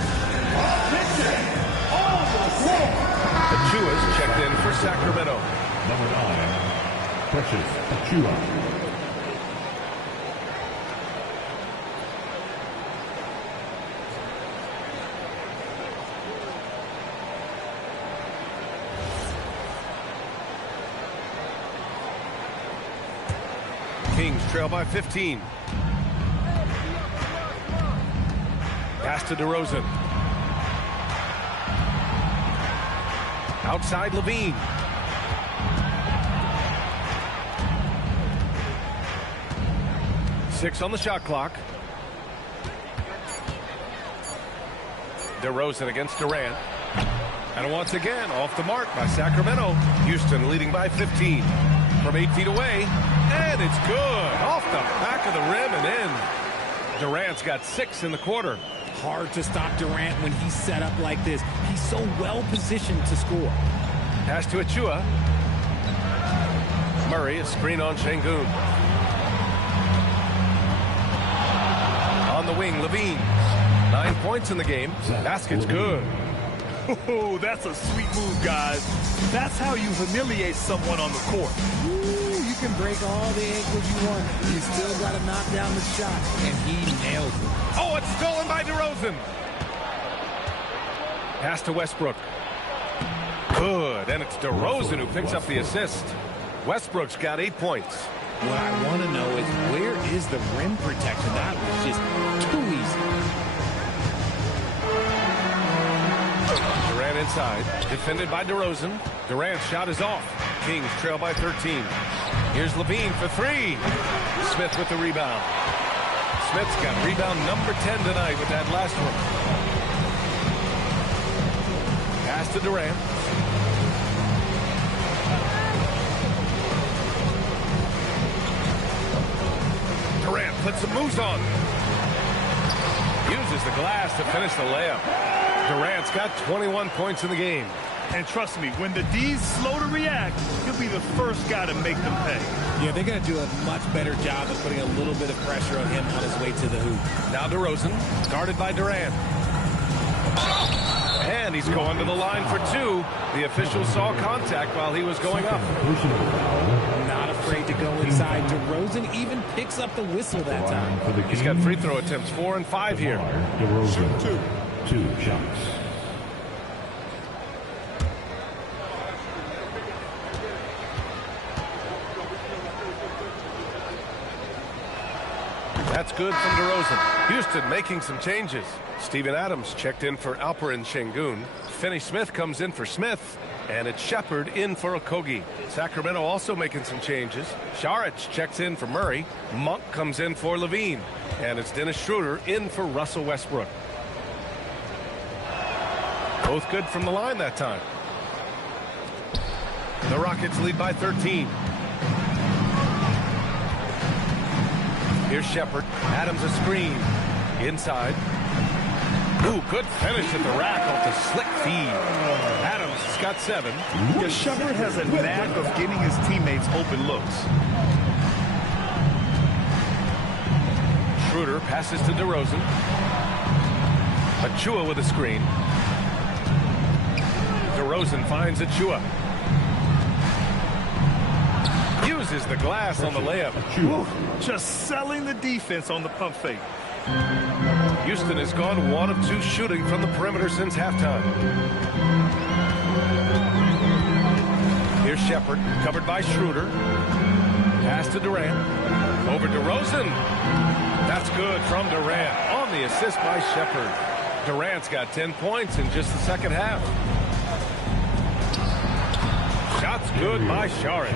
Achua's checked in for Sacramento. Number 9, Precious Achua. Kings trail by 15. Pass to DeRozan. Outside Levine. Six on the shot clock. DeRozan against Durant. And once again, off the mark by Sacramento. Houston leading by 15. From 8 feet away. And it's good. Off the back of the rim and in. Durant's got 6 in the quarter. Hard to stop Durant when he's set up like this. He's so well positioned to score. Pass to Achua. Murray, a screen on Şengün. On the wing, Levine. 9 points in the game. Basket's good. Oh, that's a sweet move, guys. That's how you humiliate someone on the court. Ooh, you can break all the ankles you want. You still got to knock down the shot, and he nails it. Oh, it's stolen by DeRozan. Pass to Westbrook. Good, and it's DeRozan who picks up the assist. Westbrook's got 8 points. What I want to know is, where is the rim protection? That was just too easy. Durant inside, defended by DeRozan. Durant's shot is off. Kings trail by 13. Here's Levine for three. Smith with the rebound. Smith's got rebound number 10 tonight with that last one. Pass to Durant. Durant puts some moves on. Uses the glass to finish the layup. Durant's got 21 points in the game. And trust me, when the D's slow to react, he'll be the first guy to make them pay. Yeah, they're going to do a much better job of putting a little bit of pressure on him on his way to the hoop. Now DeRozan, guarded by Durant. And he's going to the line for two. The official saw contact while he was going up. Not afraid to go inside. DeRozan even picks up the whistle that time. He's got free throw attempts 4 and 5 here. DeRozan, two shots. That's good from DeRozan. Houston making some changes. Steven Adams checked in for Alperen Şengün. Finney-Smith comes in for Smith. And it's Shepard in for Okogie. Sacramento also making some changes. Saric checks in for Murray. Monk comes in for Levine. And it's Dennis Schroeder in for Russell Westbrook. Both good from the line that time. The Rockets lead by 13. Here's Shepard. Adams a screen. Inside. Ooh, good finish at the rack off the slick feed. Adams has got 7. Yeah, Shepard has a knack of getting his teammates open looks. Schroeder passes to DeRozan. Achua with a screen. DeRozan finds Achua. Uses the glass on the layup. Ooh, just selling the defense on the pump fake. Houston has gone 1 of 2 shooting from the perimeter since halftime. Here's Shepard, covered by Schroeder. Pass to Durant. Over DeRozan. That's good from Durant on the assist by Shepard. Durant's got 10 points in just the second half. Shots good by Saric.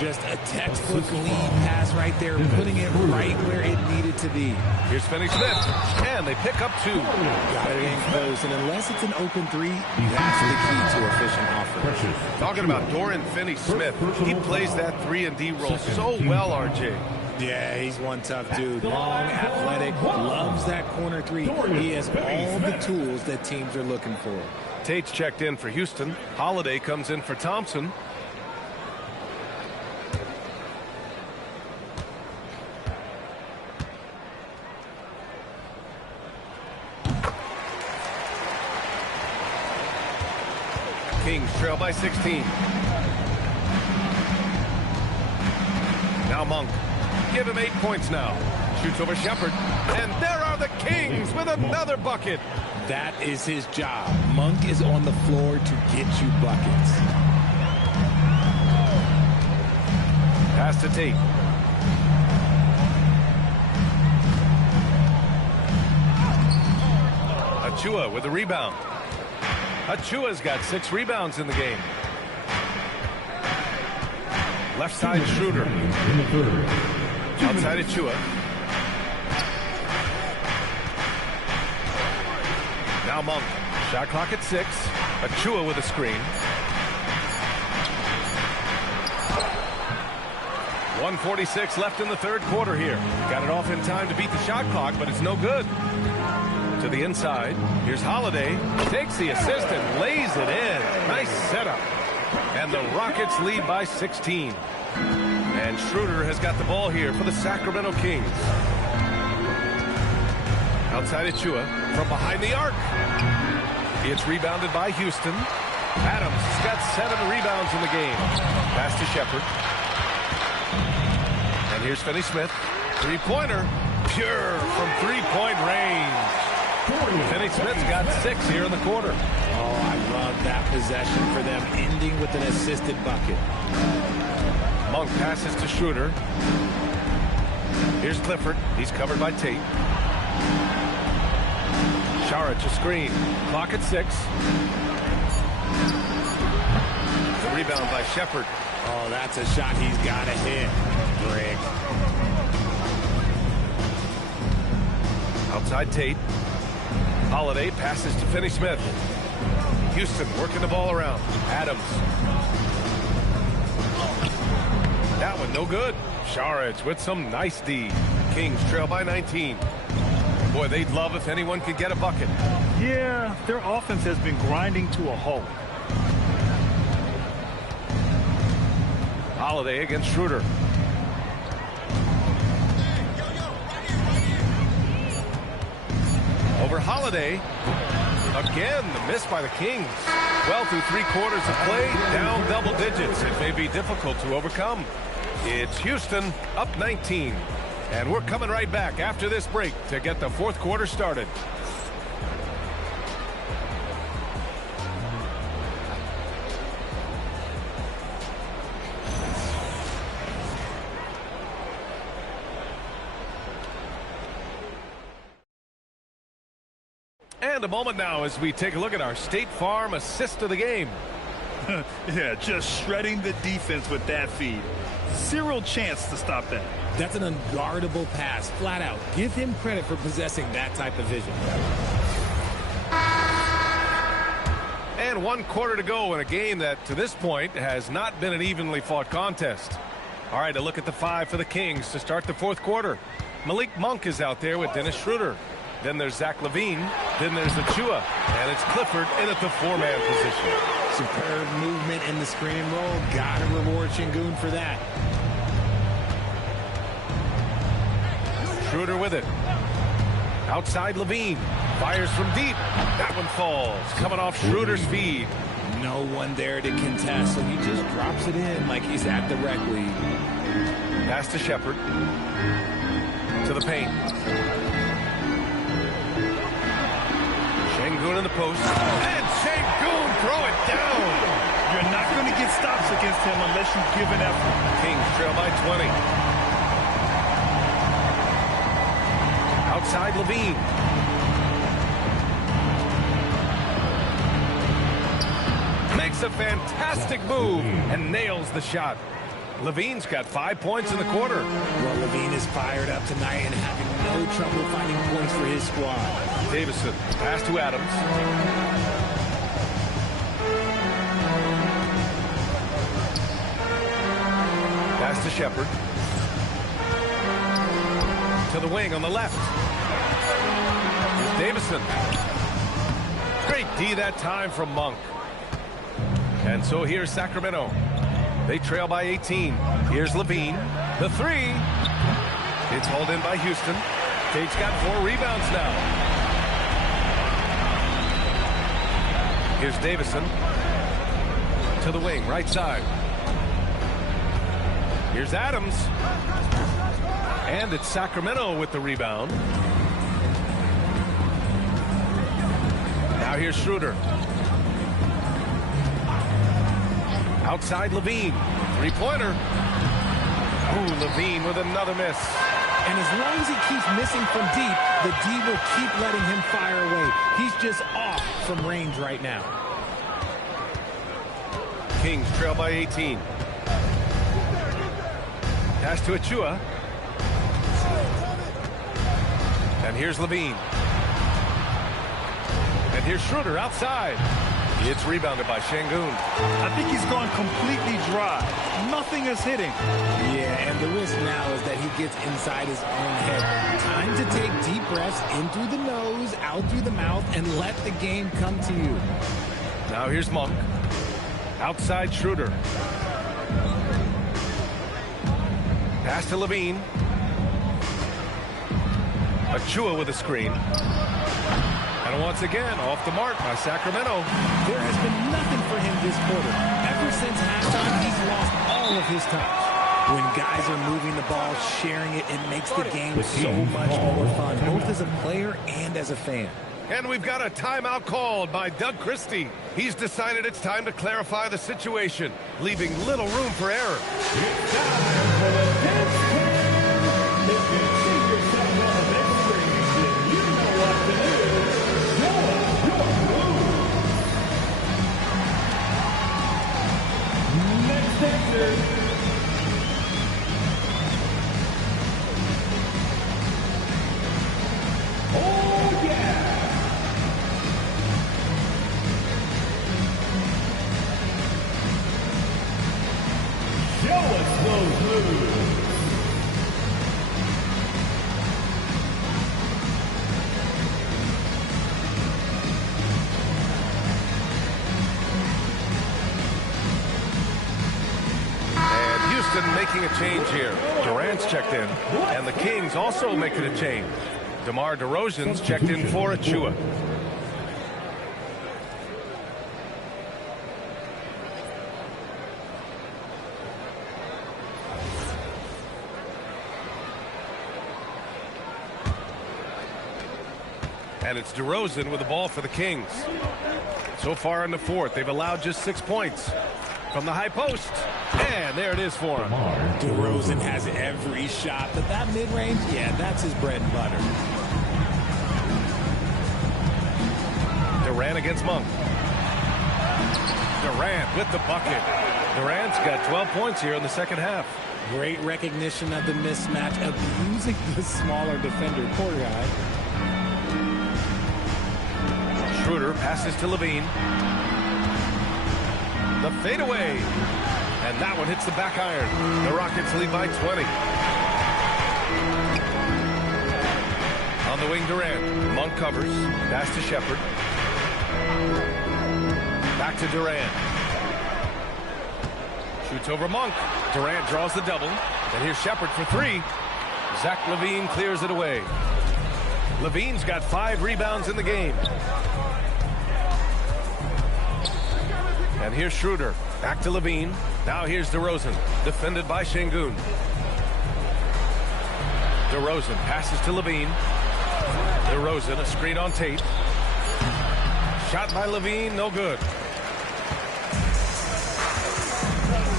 Just a textbook lead pass right there, putting it right where it needed to be. Here's Finney-Smith, and they pick up 2. Got it in close, and unless it's an open 3, that's the key to efficient offense. Talking about Dorian Finney-Smith, he plays that 3-and-D role so well, RJ. Yeah, he's one tough dude. Long, athletic, loves that corner 3. He has all the tools that teams are looking for. Tate's checked in for Houston. Holiday comes in for Thompson. Kings trail by 16. Now Monk. Give him 8 points now. Shoots over Shepard. And there are the Kings with another bucket. That is his job. Monk is on the floor to get you buckets. Pass to Tate. Achua with the rebound. Achua's got 6 rebounds in the game. Left side Schroeder. Outside Achua. Now Monk. Shot clock at 6. Achua with a screen. 1:46 left in the third quarter here. Got it off in time to beat the shot clock, but it's no good. To the inside. Here's Holiday. Takes the assist and lays it in. Nice setup. And the Rockets lead by 16. And Schroeder has got the ball here for the Sacramento Kings. Outside Achua from behind the arc. It's rebounded by Houston. Adams has got 7 rebounds in the game. Pass to Shepard. And here's Finney-Smith. 3-pointer. Pure from 3-point range. Finney-Smith's got 6 here in the quarter. Oh, I love that possession for them, ending with an assisted bucket. Monk passes to Schroeder. Here's Clifford. He's covered by Tate. Saric a screen. Clock at 6. Rebound by Shepard. Oh, that's a shot he's got to hit. Greg. Outside Tate. Holiday passes to Finney-Smith. Houston working the ball around. Adams. That one no good. Sharage with some nice D. Kings trail by 19. Boy, they'd love if anyone could get a bucket. Yeah, their offense has been grinding to a halt. Holiday against Schroeder. Over Holiday. Again, the miss by the Kings. Well, through 3 quarters of play, down double digits. It may be difficult to overcome. It's Houston up 19. And we're coming right back after this break to get the 4th quarter started. And a moment now as we take a look at our State Farm assist of the game. Yeah, just shredding the defense with that feed. Zero chance to stop that. That's an unguardable pass, flat out. Give him credit for possessing that type of vision. And 1 quarter to go in a game that, to this point, has not been an evenly fought contest. All right, a look at the 5 for the Kings to start the 4th quarter. Malik Monk is out there with Dennis Schroeder. Then there's Zach LaVine. Then there's Achua. And it's Clifford in at the 4-man position. Superb movement in the screen and roll. Gotta reward Şengün for that. Schroeder with it. Outside LaVine. Fires from deep. That one falls. Coming off Schroeder's feed. No one there to contest, so he just drops it in like he's at the rec league. Pass to Shepard. To the paint. Şengün in the post. And Şengün throw it down. You're not going to get stops against him unless you give an effort. Kings trail by 20. Outside LaVine. Makes a fantastic move and nails the shot. LaVine's got 5 points in the quarter. Well, LaVine is fired up tonight and having no trouble finding points for his squad. Davison, pass to Adams. Pass to Shepard. To the wing on the left. Here's Davison. Great D that time from Monk. And so here's Sacramento. They trail by 18. Here's LaVine. The 3. It's hauled in by Houston. Tate's got 4 rebounds now. Here's Davison. To the wing, right side. Here's Adams. And it's Sacramento with the rebound. Now here's Schroeder. Outside LaVine. 3-pointer. Ooh, LaVine with another miss. And as long as he keeps missing from deep, the D will keep letting him fire away. He's just off from range right now. Kings trail by 18. Pass to Achua. And here's LaVine. And here's Schroeder outside. It's rebounded by Şengün. I think he's gone completely dry. Nothing is hitting. Yeah, and the risk now is that he gets inside his own head. Time to take deep breaths in through the nose, out through the mouth, and let the game come to you. Now here's Monk. Outside Schroeder. Pass to LaVine. Achua with a screen. And once again, off the mark by Sacramento. There has been nothing for him this quarter. Ever since halftime, he's lost all of his touch. When guys are moving the ball, sharing it, it makes the game so much more fun, both as a player and as a fan. And we've got a timeout called by Doug Christie. He's decided it's time to clarify the situation, leaving little room for error. It's time for the next game. If you see yourself on the big screen, then you know what to do. Show us your move. Next Sixers. Oh, yeah. making a change here. Durant's checked in, and the Kings also making a change. DeMar DeRozan's checked in for Achua. And it's DeRozan with the ball for the Kings. So far in the fourth, they've allowed just 6 points. From the high post, and there it is for him. DeRozan has every shot, but that mid-range, yeah, that's his bread and butter. Durant against Monk. Durant with the bucket. Durant's got 12 points here in the second half. Great recognition of the mismatch, abusing the smaller defender. Poor guy. Schroeder passes to Levine. The fadeaway. And that one hits the back iron. The Rockets lead by 20. On the wing, Durant. Monk covers. Pass to Shepherd. Back to Durant. Shoots over Monk. Durant draws the double. And here's Shepherd for three. Zach LaVine clears it away. LaVine's got 5 rebounds in the game. And here's Schroeder. Back to LaVine. Now here's DeRozan. Defended by Şengün. DeRozan passes to LaVine. DeRozan, a screen on Tate. Shot by LaVine, no good.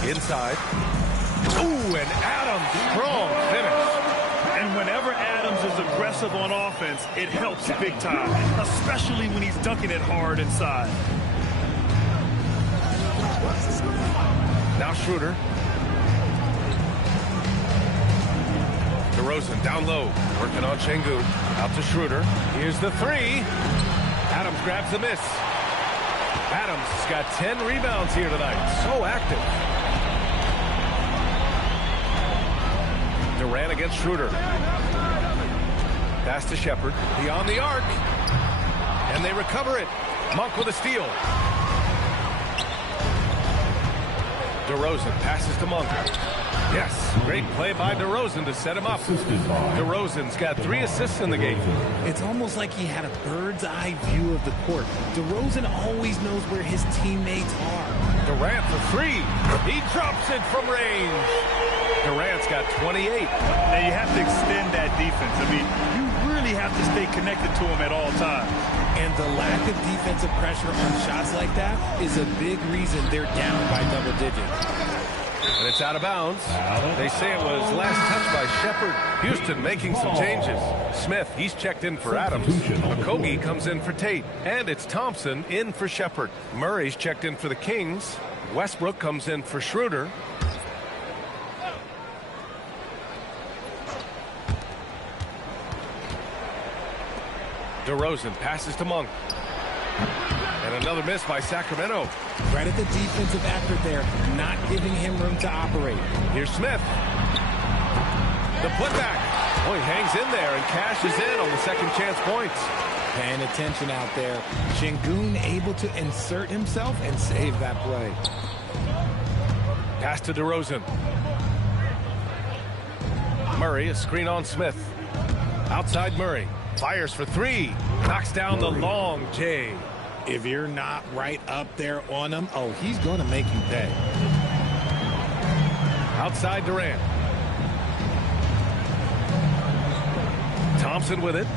Inside. Ooh, and Adams, strong finish. And whenever Adams is aggressive on offense, it helps big time, especially when he's dunking it hard inside. Now Schroeder. DeRozan down low, working on Şengün. Out to Schroeder. Here's the three. Adams grabs the miss. Adams has got 10 rebounds here tonight. So active. Durant against Schroeder. Pass to Shepherd. Beyond the arc. And they recover it. Monk with a steal. DeRozan passes to Monk. Yes, great play by DeRozan to set him up. DeRozan's got 3 assists in the game. It's almost like he had a bird's eye view of the court. DeRozan always knows where his teammates are. Durant for 3. He drops it from range. Durant's got 28. Now you have to extend that defense. I mean, you really have to stay connected to him at all times. And the lack of defensive pressure on shots like that is a big reason they're down by double digits. And it's out of bounds. They say it was last touched by Shepherd. Houston making some changes. Smith, he's checked in for Adams. Okogie comes in for Tate. And it's Thompson in for Shepherd. Murray's checked in for the Kings. Westbrook comes in for Schroeder. DeRozan passes to Monk. And another miss by Sacramento. Credit the defensive effort there, not giving him room to operate. Here's Smith. The putback. Oh, he hangs in there and cashes in on the second chance points. Paying attention out there. Şengün able to insert himself and save that play. Pass to DeRozan. Murray, a screen on Smith. Outside Murray. Fires for 3. Knocks down the long J. If you're not right up there on him, oh, he's going to make you pay. Outside Durant. Thompson with it.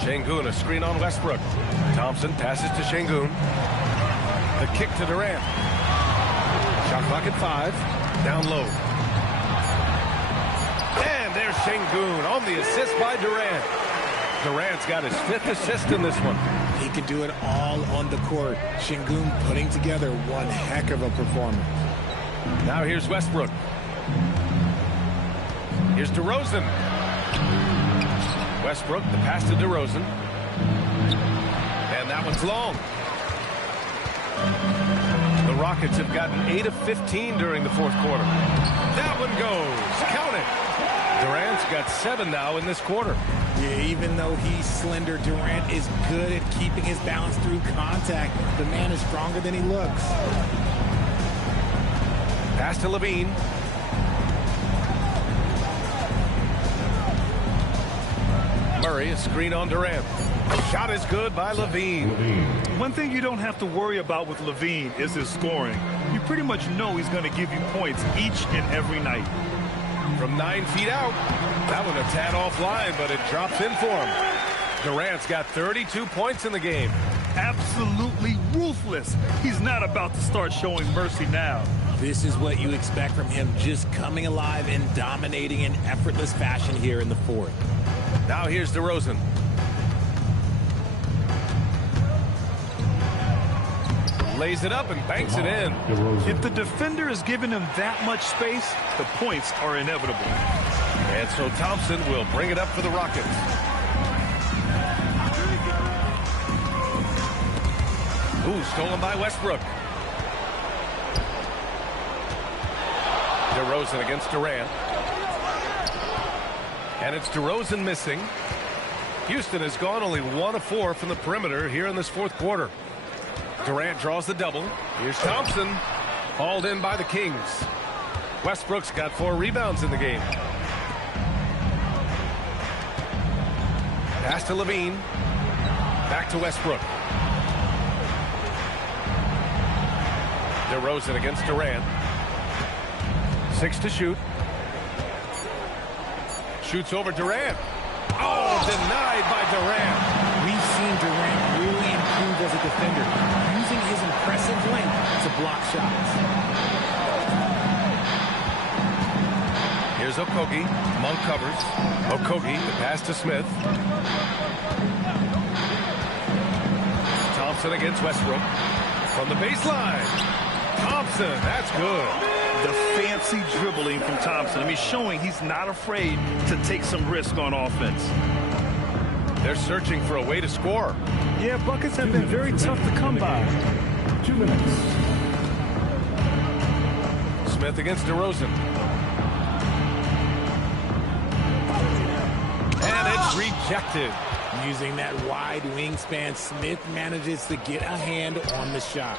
Şengün, a screen on Westbrook. Thompson passes to Şengün. The kick to Durant. Shot clock at 5. Down low. And there's Şengün on the assist by Durant. Durant's got his 5th assist in this one. He can do it all on the court. Şengün putting together one heck of a performance. Now here's Westbrook. Here's DeRozan. Westbrook, the pass to DeRozan. And that one's long. The Rockets have gotten 8 of 15 during the fourth quarter. That one goes. Count it. Durant's got 7 now in this quarter. Yeah, even though he's slender, Durant is good at keeping his balance through contact. The man is stronger than he looks. Pass to LaVine. Murray, a screen on Durant. Shot is good by Levine. One thing you don't have to worry about with Levine is his scoring. You pretty much know he's going to give you points each and every night. From 9 feet out. That one a tad offline, but it drops in for him. Durant's got 32 points in the game. Absolutely ruthless. He's not about to start showing mercy now. This is what you expect from him, just coming alive and dominating in effortless fashion here in the fourth. Now here's DeRozan. Lays it up and banks it in. If the defender is giving him that much space, the points are inevitable. And so Thompson will bring it up for the Rockets. Ooh, stolen by Westbrook. DeRozan against Durant. And it's DeRozan missing. Houston has gone only 1 of 4 from the perimeter here in this fourth quarter. Durant draws the double. Here's Thompson. Hauled in by the Kings. Westbrook's got 4 rebounds in the game. Pass to Levine. Back to Westbrook. DeRozan against Durant. 6 to shoot. Shoots over Durant. Oh, denied by Durant. We've seen Durant really improve as a defender, using his impressive length to block shots. Here's Okogie. Monk covers. Okogie, the pass to Smith. Thompson against Westbrook. From the baseline. Thompson, that's good. The fancy dribbling from Thompson. I mean, showing he's not afraid to take some risk on offense. They're searching for a way to score. Yeah, buckets have been very tough to come by. 2 minutes. Smith against DeRozan. And it's rejected. Using that wide wingspan, Smith manages to get a hand on the shot.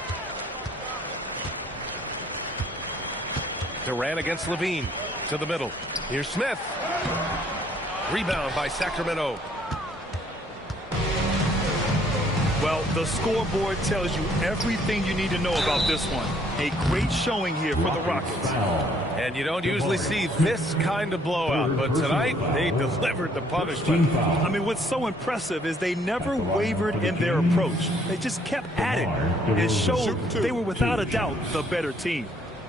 Durant against Levine. To the middle. Here's Smith. Rebound by Sacramento. Well, the scoreboard tells you everything you need to know about this one. A great showing here for the Rockets. And you don't usually see this kind of blowout, but tonight they delivered the punishment. I mean, what's so impressive is they never wavered in their approach. They just kept at it and showed they were without a doubt the better team.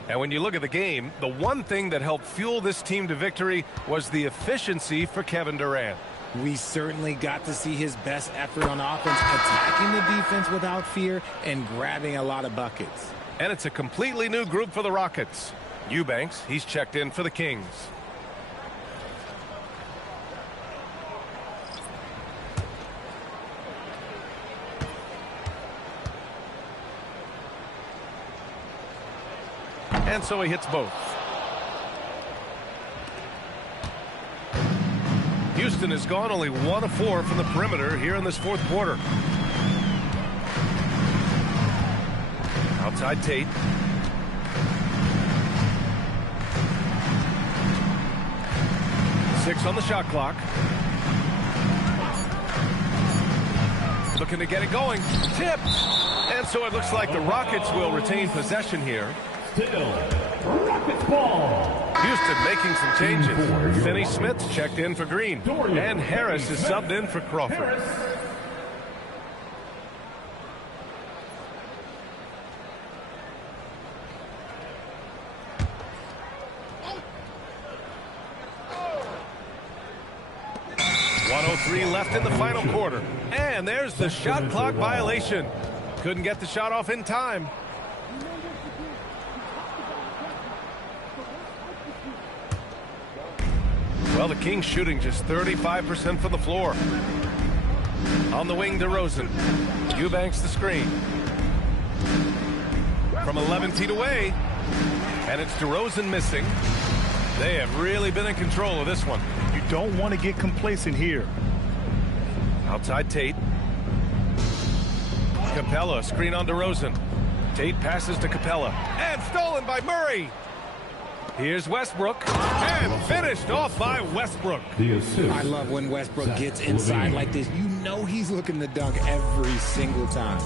And when you look at the game, the one thing that helped fuel this team to victory was the efficiency for Kevin Durant. We certainly got to see his best effort on offense, attacking the defense without fear and grabbing a lot of buckets. And it's a completely new group for the Rockets. Eubanks, he's checked in for the Kings. And so he hits both. Houston has gone only 1 of 4 from the perimeter here in this fourth quarter. Outside Tate. Six on the shot clock. Looking to get it going. Tipped. And so it looks like the Rockets will retain possession here. Still, Rockets ball. Houston making some changes. Finney-Smith checked in for Green. And Harris is subbed in for Crawford. .103 left in the final quarter. And there's the shot clock violation. Couldn't get the shot off in time. Well, the Kings shooting just 35% from the floor. On the wing, DeRozan. Eubanks the screen. From 11 feet away. And it's DeRozan missing. They have really been in control of this one. You don't want to get complacent here. Outside Tate. Capella, screen on DeRozan. Tate passes to Capella. And stolen by Murray. Here's Westbrook, and finished off by Westbrook. The assist. I love when Westbrook gets inside like this. You know he's looking to dunk every single time.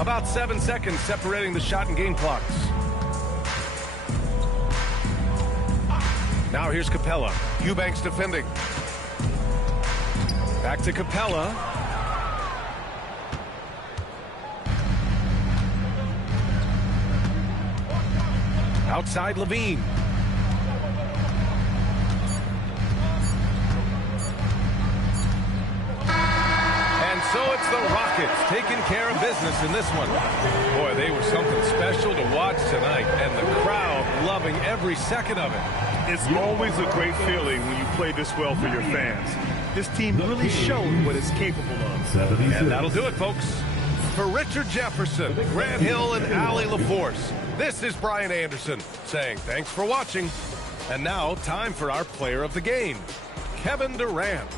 About 7 seconds separating the shot and game clocks. Now here's Capella. Eubanks defending. Back to Capella. Outside Levine. And so it's the Rockets taking care of business in this one. Boy, they were something special to watch tonight, and the crowd loving every second of it. It's always a great feeling when you play this well for your fans. This team really showed what it's capable of. And that'll do it, folks. For Richard Jefferson, Grant Hill, and Allie LaForce, this is Brian Anderson saying thanks for watching. And now, time for our player of the game, Kevin Durant.